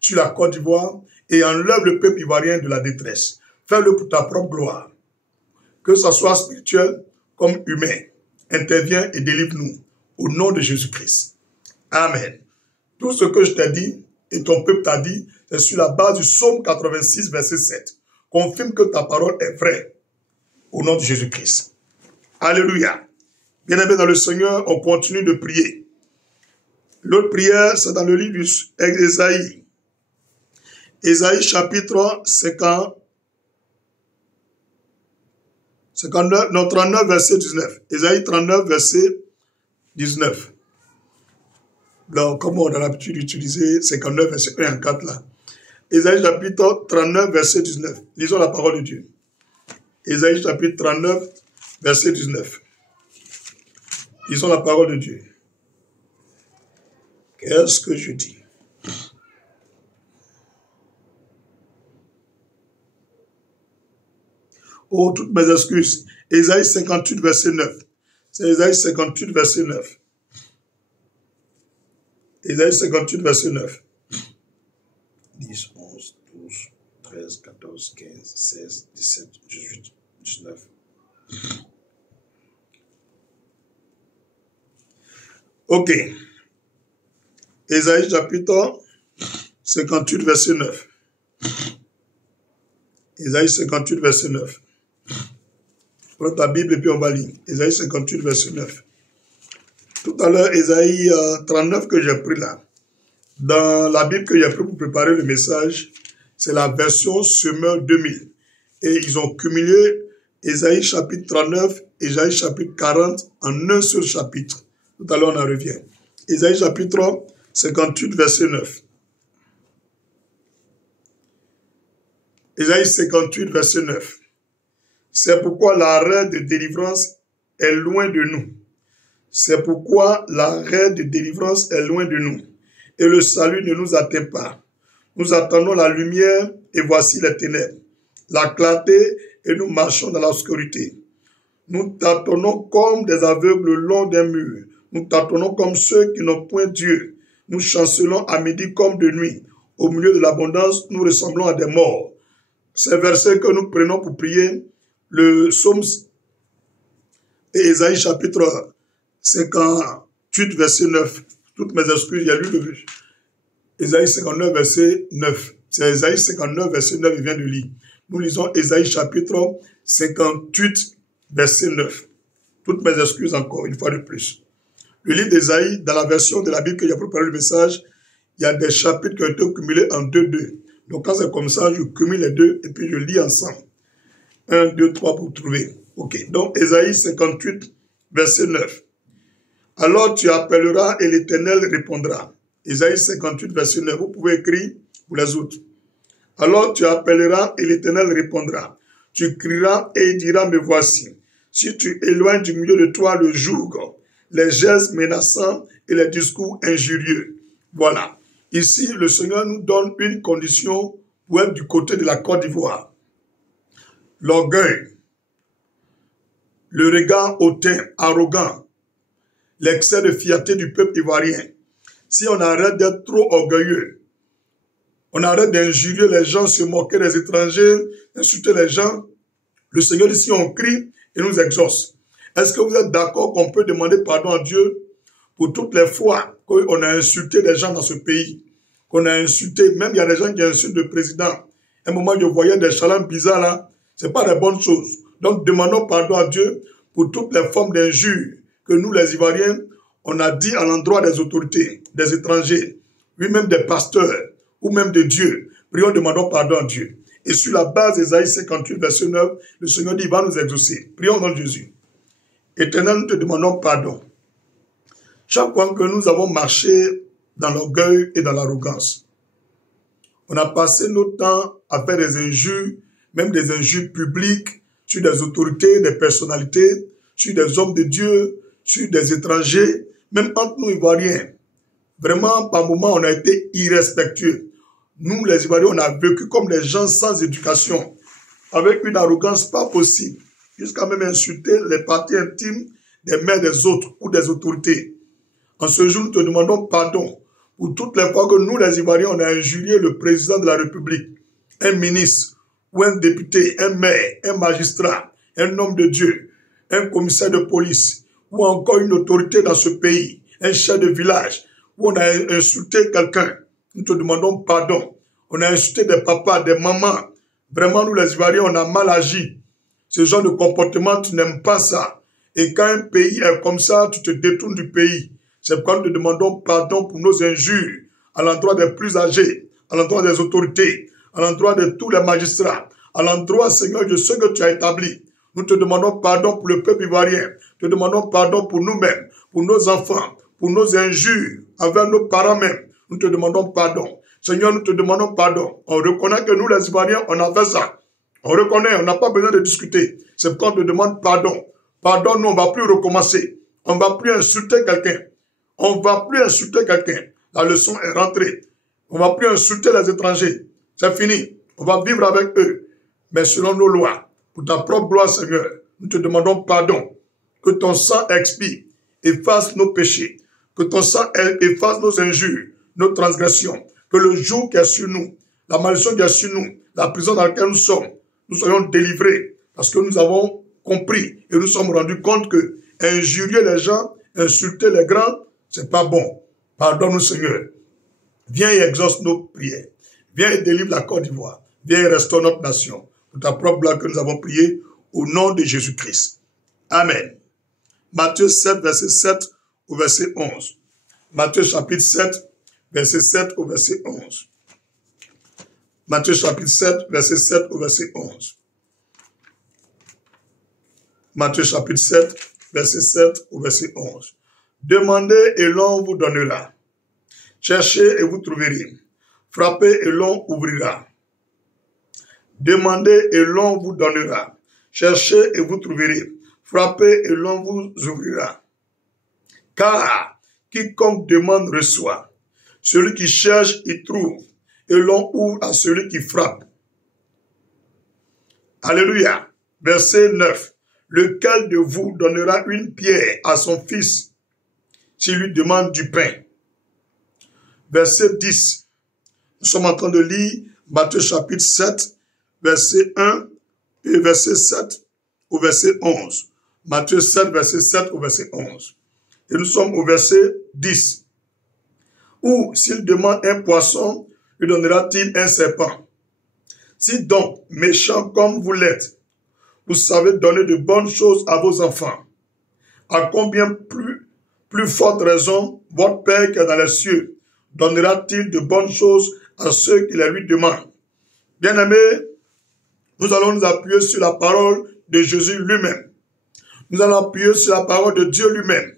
sur la Côte d'Ivoire et enlève le peuple ivoirien de la détresse. Fais-le pour ta propre gloire. Que ce soit spirituel comme humain. Interviens et délivre-nous. Au nom de Jésus-Christ. Amen. Tout ce que je t'ai dit et ton peuple t'a dit, c'est sur la base du psaume 86, verset 7. Confirme que ta parole est vraie. Au nom de Jésus-Christ. Alléluia. Bien-aimés dans le Seigneur, on continue de prier. L'autre prière, c'est dans le livre d'Ésaïe. Ésaïe chapitre 39, verset 19. Ésaïe 39, verset 19. Donc, comme on a l'habitude d'utiliser 59, verset 1 à 4 là. Ésaïe chapitre 39, verset 19. Lisons la parole de Dieu. Ésaïe chapitre 39, verset 19. Lisons la parole de Dieu. Qu'est-ce que je dis? Oh, toutes mes excuses. Ésaïe 58, verset 9. C'est Ésaïe 58, verset 9. Ésaïe 58, verset 9. 10, 11, 12, 13, 14, 15, 16, 17, 18, 19. Ok. Ésaïe chapitre 58, verset 9. Ésaïe 58, verset 9. Prends ta Bible et puis on va lire. Ésaïe 58, verset 9. Tout à l'heure, Ésaïe 39 que j'ai pris là. Dans la Bible que j'ai pris pour préparer le message, c'est la version Semeur 2000. Et ils ont cumulé Ésaïe chapitre 39 et Ésaïe chapitre 40 en un seul chapitre. Tout à l'heure, on en revient. Ésaïe chapitre 58, verset 9. Ésaïe 58, verset 9. C'est pourquoi l'arrêt de délivrance est loin de nous. C'est pourquoi l'arrêt de délivrance est loin de nous. Et le salut ne nous atteint pas. Nous attendons la lumière et voici les ténèbres. La clarté et nous marchons dans l'obscurité. Nous tâtonnons comme des aveugles le long d'un mur. Nous tâtonnons comme ceux qui n'ont point Dieu. Nous chancelons à midi comme de nuit. Au milieu de l'abondance, nous ressemblons à des morts. Ces versets que nous prenons pour prier, le psaume et Ésaïe chapitre 58, verset 9. Toutes mes excuses, il y a lu le Ésaïe 59, verset 9. C'est Ésaïe 59, verset 9, il vient de lire. Nous lisons Ésaïe chapitre 58, verset 9. Toutes mes excuses encore, une fois de plus. Le livre d'Ésaïe, dans la version de la Bible que j'ai préparé le message, il y a des chapitres qui ont été cumulés en 2-2. Donc quand c'est comme ça, je cumule les deux et puis je lis ensemble. 1, 2, 3 pour trouver. Ok, donc Ésaïe 58, verset 9. Alors tu appelleras et l'Éternel répondra. Ésaïe 58, verset 9. Vous pouvez écrire pour les autres. Alors tu appelleras et l'Éternel répondra. Tu crieras et il dira, me voici. Si tu éloignes du milieu de toi le joug, les gestes menaçants et les discours injurieux. Voilà. Ici, le Seigneur nous donne une condition pour être du côté de la Côte d'Ivoire. L'orgueil, le regard hautain, arrogant, l'excès de fierté du peuple ivoirien, si on arrête d'être trop orgueilleux, on arrête d'injurier les gens, se moquer des étrangers, insulter les gens, le Seigneur dit si on crie et nous exauce. Est-ce que vous êtes d'accord qu'on peut demander pardon à Dieu pour toutes les fois qu'on a insulté des gens dans ce pays, qu'on a insulté, même il y a des gens qui insultent le président. À un moment, je voyais des chalands bizarres là, c'est pas des bonnes choses. Donc, demandons pardon à Dieu pour toutes les formes d'injures que nous, les Ivoiriens, on a dit à l'endroit des autorités, des étrangers, oui, même des pasteurs, ou même de Dieu. Prions, demandons pardon à Dieu. Et sur la base d'Ésaïe 58, verset 9, le Seigneur dit, il va nous exaucer. Prions au nom de Jésus. Éternel, nous te demandons pardon. Chaque fois que nous avons marché dans l'orgueil et dans l'arrogance, on a passé notre temps à faire des injures, même des injures publiques, sur des autorités, des personnalités, sur des hommes de Dieu, sur des étrangers, même entre nous Ivoiriens. Vraiment, par moments, on a été irrespectueux. Nous, les Ivoiriens, on a vécu comme des gens sans éducation, avec une arrogance pas possible, jusqu'à même insulter les parties intimes des mères des autres ou des autorités. En ce jour, nous te demandons pardon pour toutes les fois que nous, les Ivoiriens, on a injurié le président de la République, un ministre, ou un député, un maire, un magistrat, un homme de Dieu, un commissaire de police, ou encore une autorité dans ce pays, un chef de village, où on a insulté quelqu'un. Nous te demandons pardon. On a insulté des papas, des mamans. Vraiment, nous les Ivoiriens, on a mal agi. Ce genre de comportement, tu n'aimes pas ça. Et quand un pays est comme ça, tu te détournes du pays. C'est pourquoi nous te demandons pardon pour nos injures à l'endroit des plus âgés, à l'endroit des autorités, à l'endroit de tous les magistrats, à l'endroit, Seigneur, de ceux que tu as établis. Nous te demandons pardon pour le peuple ivoirien. Te demandons pardon pour nous-mêmes, pour nos enfants, pour nos injures envers nos parents même. Nous te demandons pardon. Seigneur, nous te demandons pardon. On reconnaît que nous, les Ivoiriens, on a fait ça. On reconnaît, on n'a pas besoin de discuter. C'est pourquoi on te demande pardon. Pardon, nous, on ne va plus recommencer. On ne va plus insulter quelqu'un. On ne va plus insulter quelqu'un. La leçon est rentrée. On ne va plus insulter les étrangers. C'est fini. On va vivre avec eux. Mais selon nos lois, pour ta propre gloire, Seigneur, nous te demandons pardon. Que ton sang expie, efface nos péchés. Que ton sang efface nos injures, nos transgressions. Que le jour qui est sur nous, la malédiction qui est sur nous, la prison dans laquelle nous sommes, nous soyons délivrés. Parce que nous avons compris et nous sommes rendus compte que injurier les gens, insulter les grands, c'est pas bon. Pardonne-nous, Seigneur. Viens et exauce nos prières. Viens et délivre la Côte d'Ivoire. Viens et restaure notre nation. Pour ta propre gloire que nous avons prié au nom de Jésus-Christ. Amen. Matthieu 7, verset 7 au verset 11. Matthieu chapitre 7, verset 7 au verset 11. Matthieu chapitre 7, verset 7 au verset 11. Matthieu chapitre 7, verset 7 au verset 11. Demandez et l'on vous donnera. Cherchez et vous trouverez. Frappez et l'on ouvrira. Demandez et l'on vous donnera. Cherchez et vous trouverez. Frappez et l'on vous ouvrira. Car quiconque demande reçoit. Celui qui cherche, il trouve. Et l'on ouvre à celui qui frappe. Alléluia. Verset 9. Lequel de vous donnera une pierre à son fils s'il lui demande du pain? Verset 10. Nous sommes en train de lire Matthieu chapitre 7, verset 1 et verset 7 au verset 11. Matthieu 7, verset 7 au verset 11. Et nous sommes au verset 10. Ou s'il demande un poisson, lui donnera-t-il un serpent? Si donc, méchants comme vous l'êtes, vous savez donner de bonnes choses à vos enfants, à combien plus forte raison, votre Père qui est dans les cieux donnera-t-il de bonnes choses à ceux qui les lui demandent? Bien-aimés, nous allons nous appuyer sur la parole de Jésus lui-même. Nous allons appuyer sur la parole de Dieu lui-même,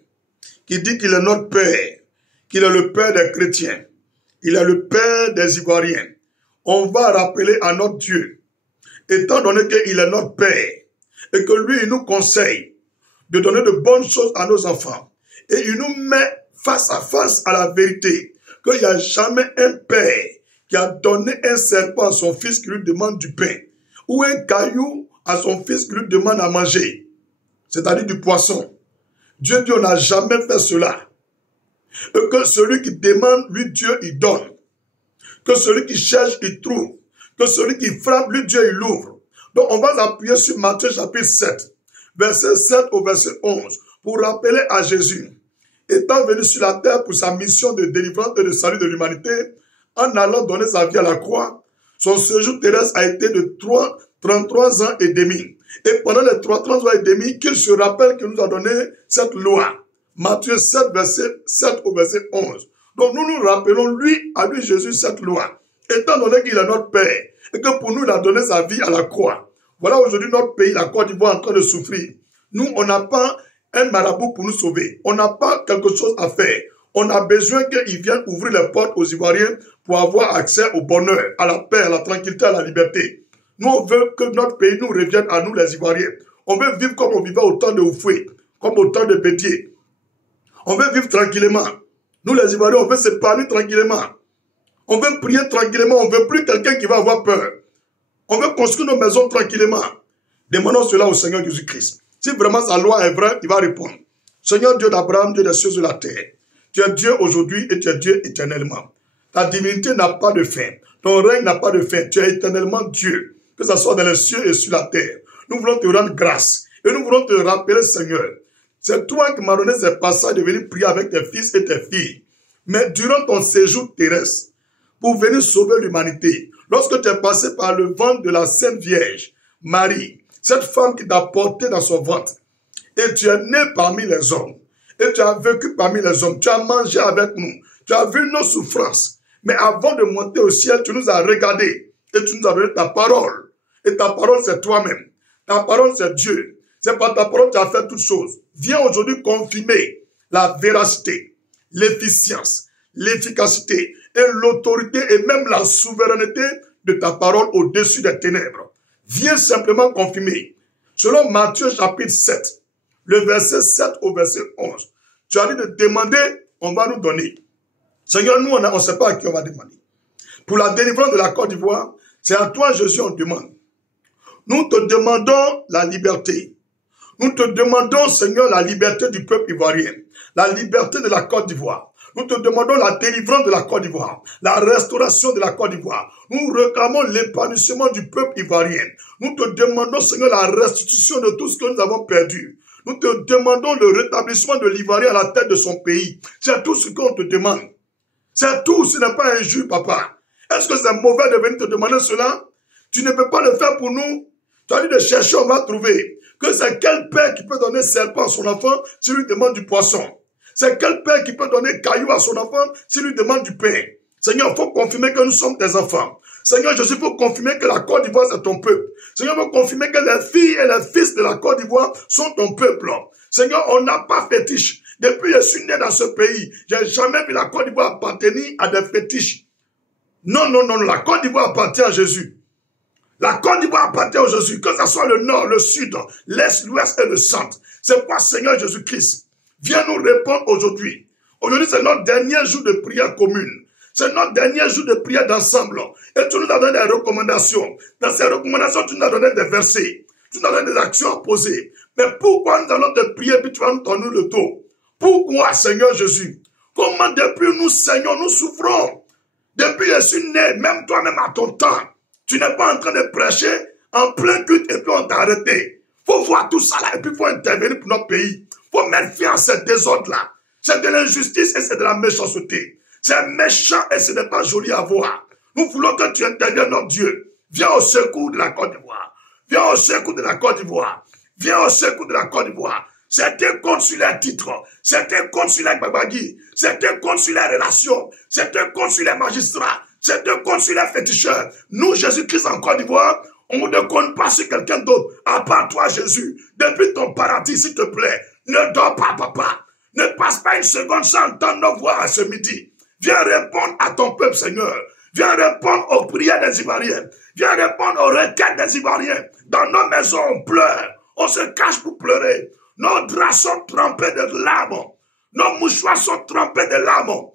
qui dit qu'il est notre Père, qu'il est le Père des chrétiens, il est le Père des Ivoiriens. On va rappeler à notre Dieu, étant donné qu'il est notre Père, et que lui, il nous conseille de donner de bonnes choses à nos enfants, et il nous met face à face à la vérité, qu'il n'y a jamais un père qui a donné un serpent à son fils qui lui demande du pain, ou un caillou à son fils qui lui demande à manger. c'est-à-dire du poisson. Dieu dit, on n'a jamais fait cela. Et que celui qui demande, lui, Dieu, il donne. Que celui qui cherche, il trouve. Que celui qui frappe, lui, Dieu, il l'ouvre. Donc, on va s'appuyer sur Matthieu chapitre 7, verset 7 au verset 11, pour rappeler à Jésus, étant venu sur la terre pour sa mission de délivrance et de salut de l'humanité, en allant donner sa vie à la croix, son séjour terrestre a été de 33 ans et demi. Et pendant les 33 ans et demi, qu'il se rappelle qu'il nous a donné cette loi. Matthieu 7, verset 7 au verset 11. Donc nous nous rappelons, à lui Jésus, cette loi. Étant donné qu'il est notre Père, et que pour nous, il a donné sa vie à la croix. Voilà aujourd'hui notre pays, la Côte d'Ivoire, en train de souffrir. Nous, on n'a pas un marabout pour nous sauver. On n'a pas quelque chose à faire. On a besoin qu'il vienne ouvrir les portes aux Ivoiriens pour avoir accès au bonheur, à la paix, à la tranquillité, à la liberté. Nous, on veut que notre pays nous revienne à nous, les Ivoiriens. On veut vivre comme on vivait au temps de Oufoué, comme au temps de Bédier. On veut vivre tranquillement. Nous, les Ivoiriens, on veut s'épanouir tranquillement. On veut prier tranquillement. On ne veut plus quelqu'un qui va avoir peur. On veut construire nos maisons tranquillement. Demandons cela au Seigneur Jésus-Christ. Si vraiment sa loi est vraie, il va répondre. Seigneur Dieu d'Abraham, Dieu des cieux et de la terre, tu es Dieu aujourd'hui et tu es Dieu éternellement. Ta divinité n'a pas de fin. Ton règne n'a pas de fin. Tu es éternellement Dieu, que ce soit dans les cieux et sur la terre. Nous voulons te rendre grâce. Et nous voulons te rappeler, Seigneur, c'est toi qui m'as donné ce passage de venir prier avec tes fils et tes filles. Mais durant ton séjour terrestre, pour venir sauver l'humanité, lorsque tu es passé par le ventre de la Sainte Vierge, Marie, cette femme qui t'a porté dans son ventre, et tu es né parmi les hommes, et tu as vécu parmi les hommes, tu as mangé avec nous, tu as vu nos souffrances, mais avant de monter au ciel, tu nous as regardés, et tu nous as donné ta parole, et ta parole c'est toi-même, ta parole c'est Dieu, c'est par ta parole que tu as fait toutes choses. Viens aujourd'hui confirmer la véracité, l'efficience, l'efficacité et l'autorité et même la souveraineté de ta parole au-dessus des ténèbres. Viens simplement confirmer. Selon Matthieu chapitre 7, le verset 7 au verset 11, tu as dit de demander, on va nous donner. Seigneur, nous, on ne sait pas à qui on va demander. Pour la délivrance de la Côte d'Ivoire, c'est à toi, Jésus, on demande. Nous te demandons la liberté. Nous te demandons, Seigneur, la liberté du peuple ivoirien, la liberté de la Côte d'Ivoire. Nous te demandons la délivrance de la Côte d'Ivoire, la restauration de la Côte d'Ivoire. Nous réclamons l'épanouissement du peuple ivoirien. Nous te demandons, Seigneur, la restitution de tout ce que nous avons perdu. Nous te demandons le rétablissement de l'Ivoirien à la tête de son pays. C'est tout ce qu'on te demande. C'est tout, ce n'est pas injuste, papa. Est-ce que c'est mauvais de venir te demander cela? Tu ne peux pas le faire pour nous. Tu as dit de chercher, on va trouver. Que c'est quel père qui peut donner serpent à son enfant s'il lui demande du poisson? C'est quel père qui peut donner caillou à son enfant s'il lui demande du pain? Seigneur, il faut confirmer que nous sommes tes enfants. Seigneur Jésus, il faut confirmer que la Côte d'Ivoire, c'est ton peuple. Seigneur, il faut confirmer que les filles et les fils de la Côte d'Ivoire sont ton peuple. Seigneur, on n'a pas fétiche. Depuis que je suis né dans ce pays, j'ai jamais vu la Côte d'Ivoire appartenir à des fétiches. Non, non, non, la Côte d'Ivoire appartient à Jésus. La Côte d'Ivoire appartient à Jésus, que ce soit le nord, le sud, l'est, l'ouest et le centre. C'est quoi, Seigneur Jésus-Christ? Viens nous répondre aujourd'hui. Aujourd'hui, c'est notre dernier jour de prière commune. C'est notre dernier jour de prière d'ensemble. Et tu nous as donné des recommandations. Dans ces recommandations, tu nous as donné des versets. Tu nous as donné des actions à poser. Mais pourquoi nous allons te prier puis tu vas nous tourner le dos? Pourquoi, Seigneur Jésus? Comment depuis nous, Seigneur, nous souffrons? Depuis que je suis né, même toi-même à ton temps, tu n'es pas en train de prêcher en plein culte et puis on t'a arrêté. Faut voir tout ça là et puis faut intervenir pour notre pays. Faut mettre fin à ce désordre-là. C'est de l'injustice et c'est de la méchanceté. C'est méchant et ce n'est pas joli à voir. Nous voulons que tu interviennes, notre Dieu. Viens au secours de la Côte d'Ivoire. Viens au secours de la Côte d'Ivoire. Viens au secours de la Côte d'Ivoire. C'était consulaire titre. C'était consulaire Babagui. C'était consulaire relation. C'était consulaire magistrat. C'était consulaire féticheur. Nous, Jésus-Christ en Côte d'Ivoire, on ne compte pas sur quelqu'un d'autre. À part toi, Jésus. Depuis ton paradis, s'il te plaît. Ne dors pas, papa. Ne passe pas une seconde sans entendre nos voix à ce midi. Viens répondre à ton peuple, Seigneur. Viens répondre aux prières des Ivoiriens. Viens répondre aux requêtes des Ivoiriens. Dans nos maisons, on pleure. On se cache pour pleurer. Nos draps sont trempés de larmes. Nos mouchoirs sont trempés de larmes.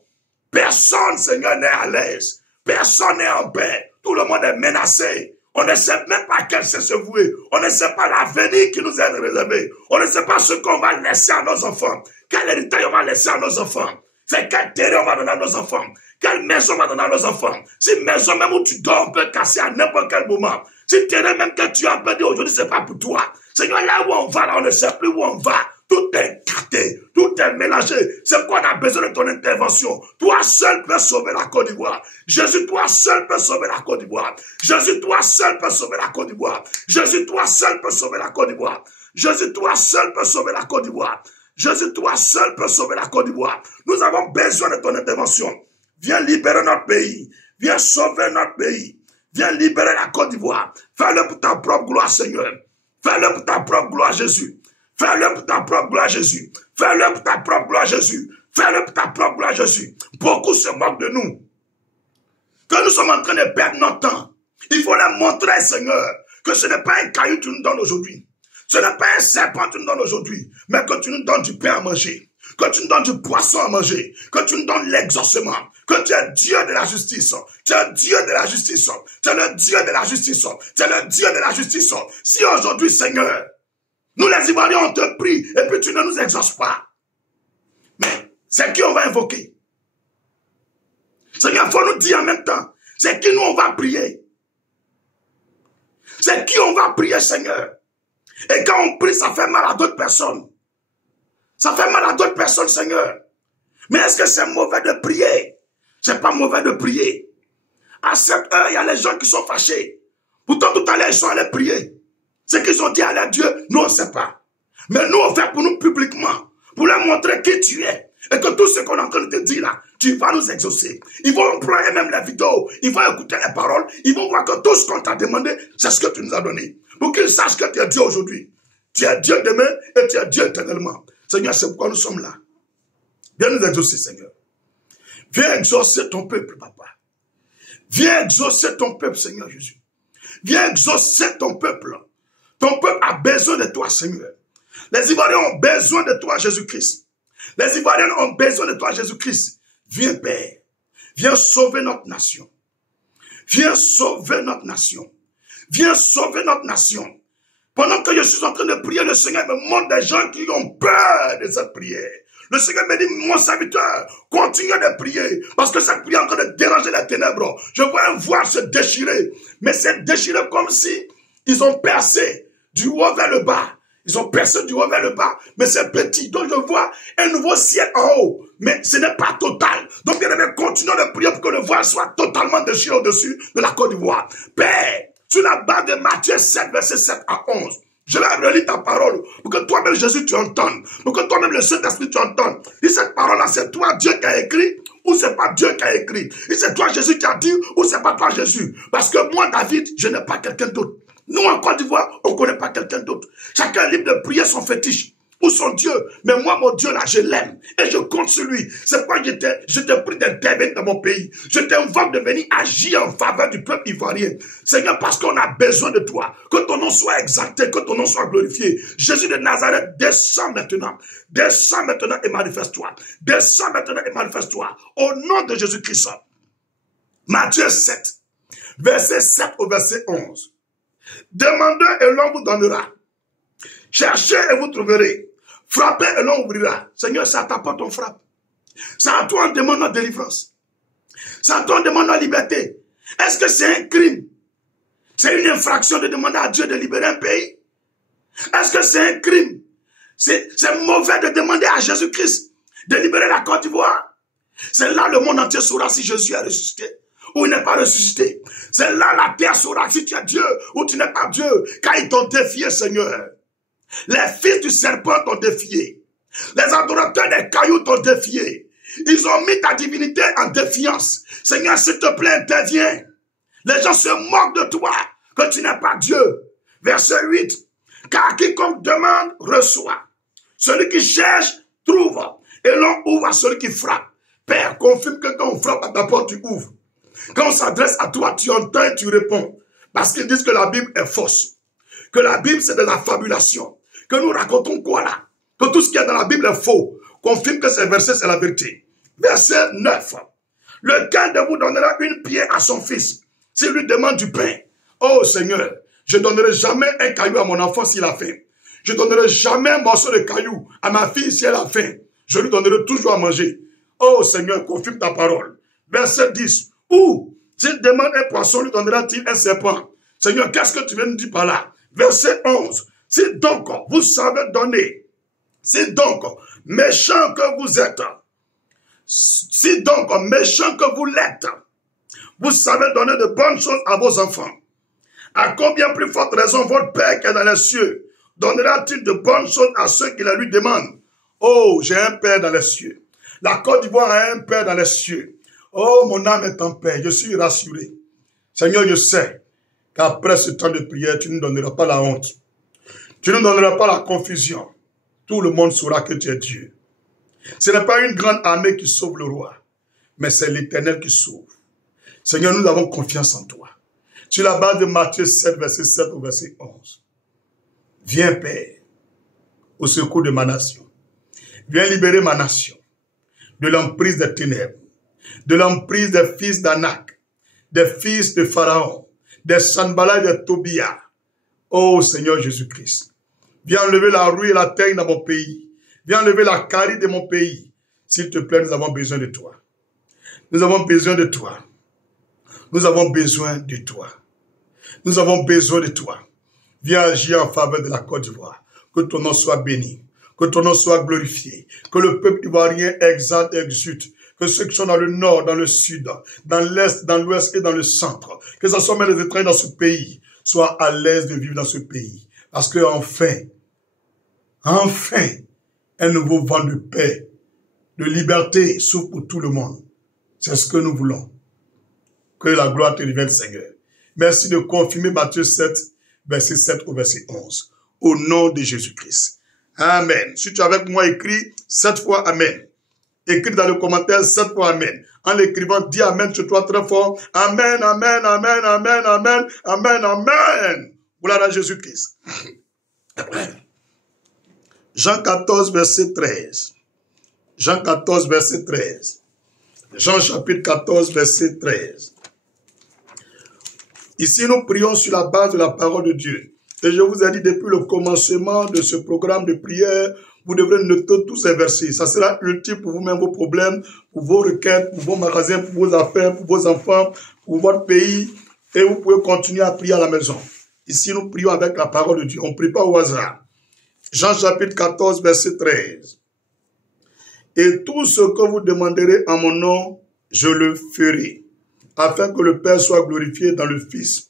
Personne, Seigneur, n'est à l'aise. Personne n'est en paix. Tout le monde est menacé. On ne sait même pas à quel c'est se vouer. On ne sait pas l'avenir qui nous est réservé. On ne sait pas ce qu'on va laisser à nos enfants. Quel héritage on va laisser à nos enfants. C'est quel terrain on va donner à nos enfants. Quelle maison on va donner à nos enfants. Si maison même où tu dors, on peut casser à n'importe quel moment. Si terrain même que tu as perdu aujourd'hui, c'est pas pour toi. Seigneur, là où on va, là, on ne sait plus où on va. Tout est gâté, tout est mélangé. C'est pourquoi on a besoin de ton intervention. Toi seul peux sauver la Côte d'Ivoire. Jésus, toi seul peux sauver la Côte d'Ivoire. Jésus, toi seul peux sauver la Côte d'Ivoire. Jésus, toi seul peux sauver la Côte d'Ivoire. Jésus, toi seul peux sauver la Côte d'Ivoire. Jésus, toi seul peux sauver la Côte d'Ivoire. Nous avons besoin de ton intervention. Viens libérer notre pays. Viens sauver notre pays. Viens libérer la Côte d'Ivoire. Fais-le pour ta propre gloire, Seigneur. Fais-le pour ta propre gloire, Jésus. Fais-le pour ta propre gloire, Jésus. Fais-le pour ta propre gloire, Jésus. Fais-le pour ta propre gloire, Jésus. Beaucoup se moquent de nous. Que nous sommes en train de perdre notre temps. Il faut leur montrer, Seigneur, que ce n'est pas un caillou que tu nous donnes aujourd'hui. Ce n'est pas un serpent que tu nous donnes aujourd'hui, mais que tu nous donnes du pain à manger. Que tu nous donnes du poisson à manger. Que tu nous donnes l'exaucement. Que tu es Dieu de la justice. Tu es Dieu de la justice. Tu es le Dieu de la justice. Tu es le Dieu de la justice. Si aujourd'hui, Seigneur, nous les Ivoiriens, on te prie, et puis tu ne nous exauces pas. Mais c'est qui on va invoquer? Seigneur, il faut nous dire en même temps, c'est qui nous on va prier? C'est qui on va prier, Seigneur? Et quand on prie, ça fait mal à d'autres personnes. Ça fait mal à d'autres personnes, Seigneur. Mais est-ce que c'est mauvais de prier? C'est pas mauvais de prier. À cette heure, il y a les gens qui sont fâchés. Pourtant, tout à l'heure, ils sont allés prier. Ce qu'ils ont dit à leur Dieu, nous, on ne sait pas. Mais nous, on fait pour nous publiquement, pour leur montrer qui tu es. Et que tout ce qu'on est en train de te dire là, tu vas nous exaucer. Ils vont employer même la vidéo, ils vont écouter les paroles, ils vont voir que tout ce qu'on t'a demandé, c'est ce que tu nous as donné. Pour qu'ils sachent que tu es Dieu aujourd'hui. Tu es Dieu demain et tu es Dieu éternellement. Seigneur, c'est pourquoi nous sommes là. Viens nous exaucer, Seigneur. Viens exaucer ton peuple, papa. Viens exaucer ton peuple, Seigneur Jésus. Viens exaucer ton peuple. Ton peuple a besoin de toi, Seigneur. Les Ivoiriens ont besoin de toi, Jésus-Christ. Les Ivoiriens ont besoin de toi, Jésus-Christ. Viens, Père. Viens sauver notre nation. Viens sauver notre nation. Viens sauver notre nation. Pendant que je suis en train de prier, le Seigneur me montre des gens qui ont peur de cette prière. Le Seigneur me dit, mon serviteur, continue de prier, parce que cette prière est en train de déranger les ténèbres. Je vois un voile se déchirer, mais c'est déchiré comme si ils ont percé du haut vers le bas. Ils ont percé du haut vers le bas, mais c'est petit. Donc je vois un nouveau ciel en haut, mais ce n'est pas total. Donc bien aimé, continuons de prier pour que le voile soit totalement déchiré au-dessus de la Côte d'Ivoire. Père, sur la base de Matthieu 7, verset 7 à 11, je vais relire ta parole pour que toi-même, Jésus, tu entendes. Pour que toi-même, le Saint-Esprit, tu entendes. Si cette parole-là, c'est toi, Dieu, qui a écrit, ou c'est pas Dieu qui a écrit. Si c'est toi, Jésus, qui a dit, ou c'est pas toi, Jésus. Parce que moi, David, je n'ai pas quelqu'un d'autre. Nous, en Côte d'Ivoire, on ne connaît pas quelqu'un d'autre. Chacun est libre de prier son fétiche ou son Dieu. Mais moi, mon Dieu, là, je l'aime. Et je compte sur lui. C'est pourquoi je te prie d'intervenir dans mon pays. Je t'invoque de venir agir en faveur du peuple ivoirien. Seigneur, parce qu'on a besoin de toi. Que ton nom soit exalté, que ton nom soit glorifié. Jésus de Nazareth, descends maintenant. Descends maintenant et manifeste-toi. Descends maintenant et manifeste-toi. Au nom de Jésus-Christ. Matthieu 7, verset 7 au verset 11. Demandez et l'on vous donnera. Cherchez et vous trouverez. Frappez et l'on ouvrira. Seigneur, c'est à ta porte on frappe. C'est à toi on demande notre délivrance. C'est à toi on demande notre liberté. Est-ce que c'est un crime? C'est une infraction de demander à Dieu de libérer un pays? Est-ce que c'est un crime? C'est mauvais de demander à Jésus-Christ de libérer la Côte d'Ivoire? C'est là le monde entier saura si Jésus est ressuscité ou il n'est pas ressuscité. C'est là la terre saura si tu es Dieu ou tu n'es pas Dieu, car ils t'ont défié, Seigneur. Les fils du serpent t'ont défié. Les adorateurs des cailloux t'ont défié. Ils ont mis ta divinité en défiance. Seigneur, s'il te plaît, interviens. Les gens se moquent de toi, que tu n'es pas Dieu. Verset 8. Car quiconque demande, reçoit. Celui qui cherche, trouve. Et l'on ouvre à celui qui frappe. Père, confirme que quand on frappe à ta porte, tu ouvres. Quand on s'adresse à toi, tu entends et tu réponds. Parce qu'ils disent que la Bible est fausse. Que la Bible, c'est de la fabulation. Que nous racontons quoi là? Que tout ce qui est dans la Bible est faux. Confirme que ces versets, c'est la vérité. Verset 9. Lequel de vous donnera une pierre à son fils s'il lui demande du pain? Oh Seigneur, je ne donnerai jamais un caillou à mon enfant s'il a faim. Je ne donnerai jamais un morceau de caillou à ma fille si elle a faim. Je lui donnerai toujours à manger. Oh Seigneur, confirme ta parole. Verset 10. Ou, s'il demande un poisson, lui donnera-t-il un serpent? Seigneur, qu'est-ce que tu viens de dire par là? Verset 11. Si donc vous savez donner, si donc méchant que vous êtes, si donc méchant que vous l'êtes, vous savez donner de bonnes choses à vos enfants, à combien plus forte raison votre Père qui est dans les cieux donnera-t-il de bonnes choses à ceux qui la lui demandent? Oh, j'ai un Père dans les cieux. La Côte d'Ivoire a un Père dans les cieux. Oh, mon âme est en paix. Je suis rassuré. Seigneur, je sais qu'après ce temps de prière, tu ne donneras pas la honte. Tu ne donneras pas la confusion. Tout le monde saura que tu es Dieu. Ce n'est pas une grande armée qui sauve le roi, mais c'est l'Éternel qui sauve. Seigneur, nous avons confiance en toi. Sur la base de Matthieu 7, verset 7 au verset 11. Viens, Père, au secours de ma nation. Viens libérer ma nation de l'emprise des ténèbres, de l'emprise des fils d'Anak, des fils de Pharaon, des Sanballat et des Tobia. Oh Seigneur Jésus-Christ, viens enlever la rouille et la teigne dans mon pays. Viens enlever la carie de mon pays. S'il te plaît, nous avons besoin de toi. Nous avons besoin de toi. Nous avons besoin de toi. Nous avons besoin de toi. Viens agir en faveur de la Côte d'Ivoire. Que ton nom soit béni. Que ton nom soit glorifié. Que le peuple ivoirien exalte et exulte. Que ceux qui sont dans le nord, dans le sud, dans l'est, dans l'ouest et dans le centre, que ce soit même les étrangers dans ce pays, soient à l'aise de vivre dans ce pays. Parce que enfin, un nouveau vent de paix, de liberté s'ouvre pour tout le monde. C'est ce que nous voulons. Que la gloire te revienne, Seigneur. Merci de confirmer Matthieu 7, verset 7 au verset 11. Au nom de Jésus-Christ. Amen. Si tu es avec moi, écris 7 fois Amen. Écris dans le commentaire 7 fois Amen. En l'écrivant, dis Amen sur toi très fort. Amen, Amen, Amen, Amen, Amen, Amen, Amen. Gloire à Jésus-Christ. Jean 14, verset 13. Jean 14, verset 13. Jean chapitre 14, verset 13. Ici, nous prions sur la base de la parole de Dieu. Et je vous ai dit depuis le commencement de ce programme de prière, vous devrez noter tous ces versets. Ça sera utile pour vous-même, vos problèmes, pour vos requêtes, pour vos magasins, pour vos affaires, pour vos enfants, pour votre pays. Et vous pouvez continuer à prier à la maison. Ici, nous prions avec la parole de Dieu. On ne prie pas au hasard. Jean chapitre 14, verset 13. Et tout ce que vous demanderez en mon nom, je le ferai, afin que le Père soit glorifié dans le Fils.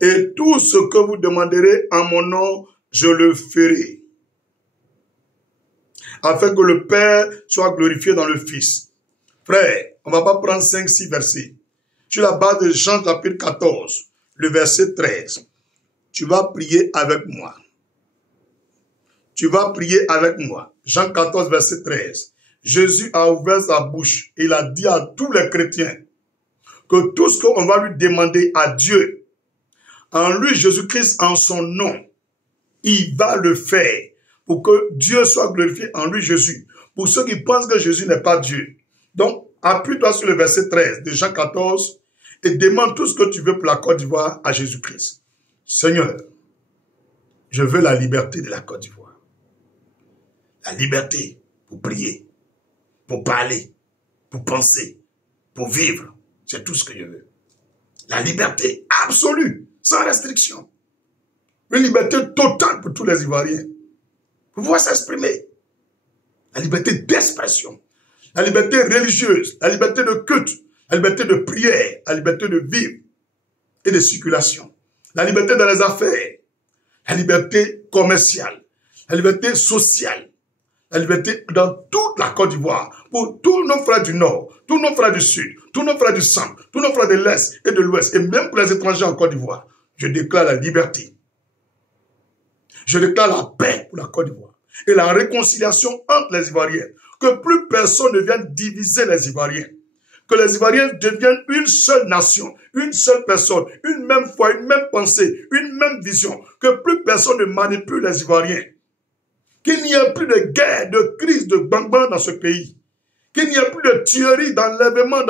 Et tout ce que vous demanderez en mon nom, je le ferai, afin que le Père soit glorifié dans le Fils. Frère, on ne va pas prendre 5-6 versets. Sur la base de Jean chapitre 14, le verset 13, tu vas prier avec moi. Tu vas prier avec moi. Jean 14, verset 13. Jésus a ouvert sa bouche et il a dit à tous les chrétiens que tout ce qu'on va lui demander à Dieu, en lui, Jésus-Christ, en son nom, il va le faire pour que Dieu soit glorifié en lui, Jésus. Pour ceux qui pensent que Jésus n'est pas Dieu. Donc, appuie-toi sur le verset 13 de Jean 14 et demande tout ce que tu veux pour la Côte d'Ivoire à Jésus-Christ. Seigneur, je veux la liberté de la Côte d'Ivoire. La liberté pour prier, pour parler, pour penser, pour vivre. C'est tout ce que je veux. La liberté absolue, sans restriction. Une liberté totale pour tous les Ivoiriens. Pour pouvoir s'exprimer. La liberté d'expression. La liberté religieuse. La liberté de culte. La liberté de prière. La liberté de vivre et de circulation. La liberté dans les affaires. La liberté commerciale. La liberté sociale. La liberté dans toute la Côte d'Ivoire, pour tous nos frères du Nord, tous nos frères du Sud, tous nos frères du Centre, tous nos frères de l'Est et de l'Ouest, et même pour les étrangers en Côte d'Ivoire. Je déclare la liberté. Je déclare la paix pour la Côte d'Ivoire et la réconciliation entre les Ivoiriens. Que plus personne ne vienne diviser les Ivoiriens. Que les Ivoiriens deviennent une seule nation, une seule personne, une même foi, une même pensée, une même vision. Que plus personne ne manipule les Ivoiriens. Qu'il n'y ait plus de guerre, de crise, de bang-bang dans ce pays. Qu'il n'y ait plus de tuerie, d'enlèvement.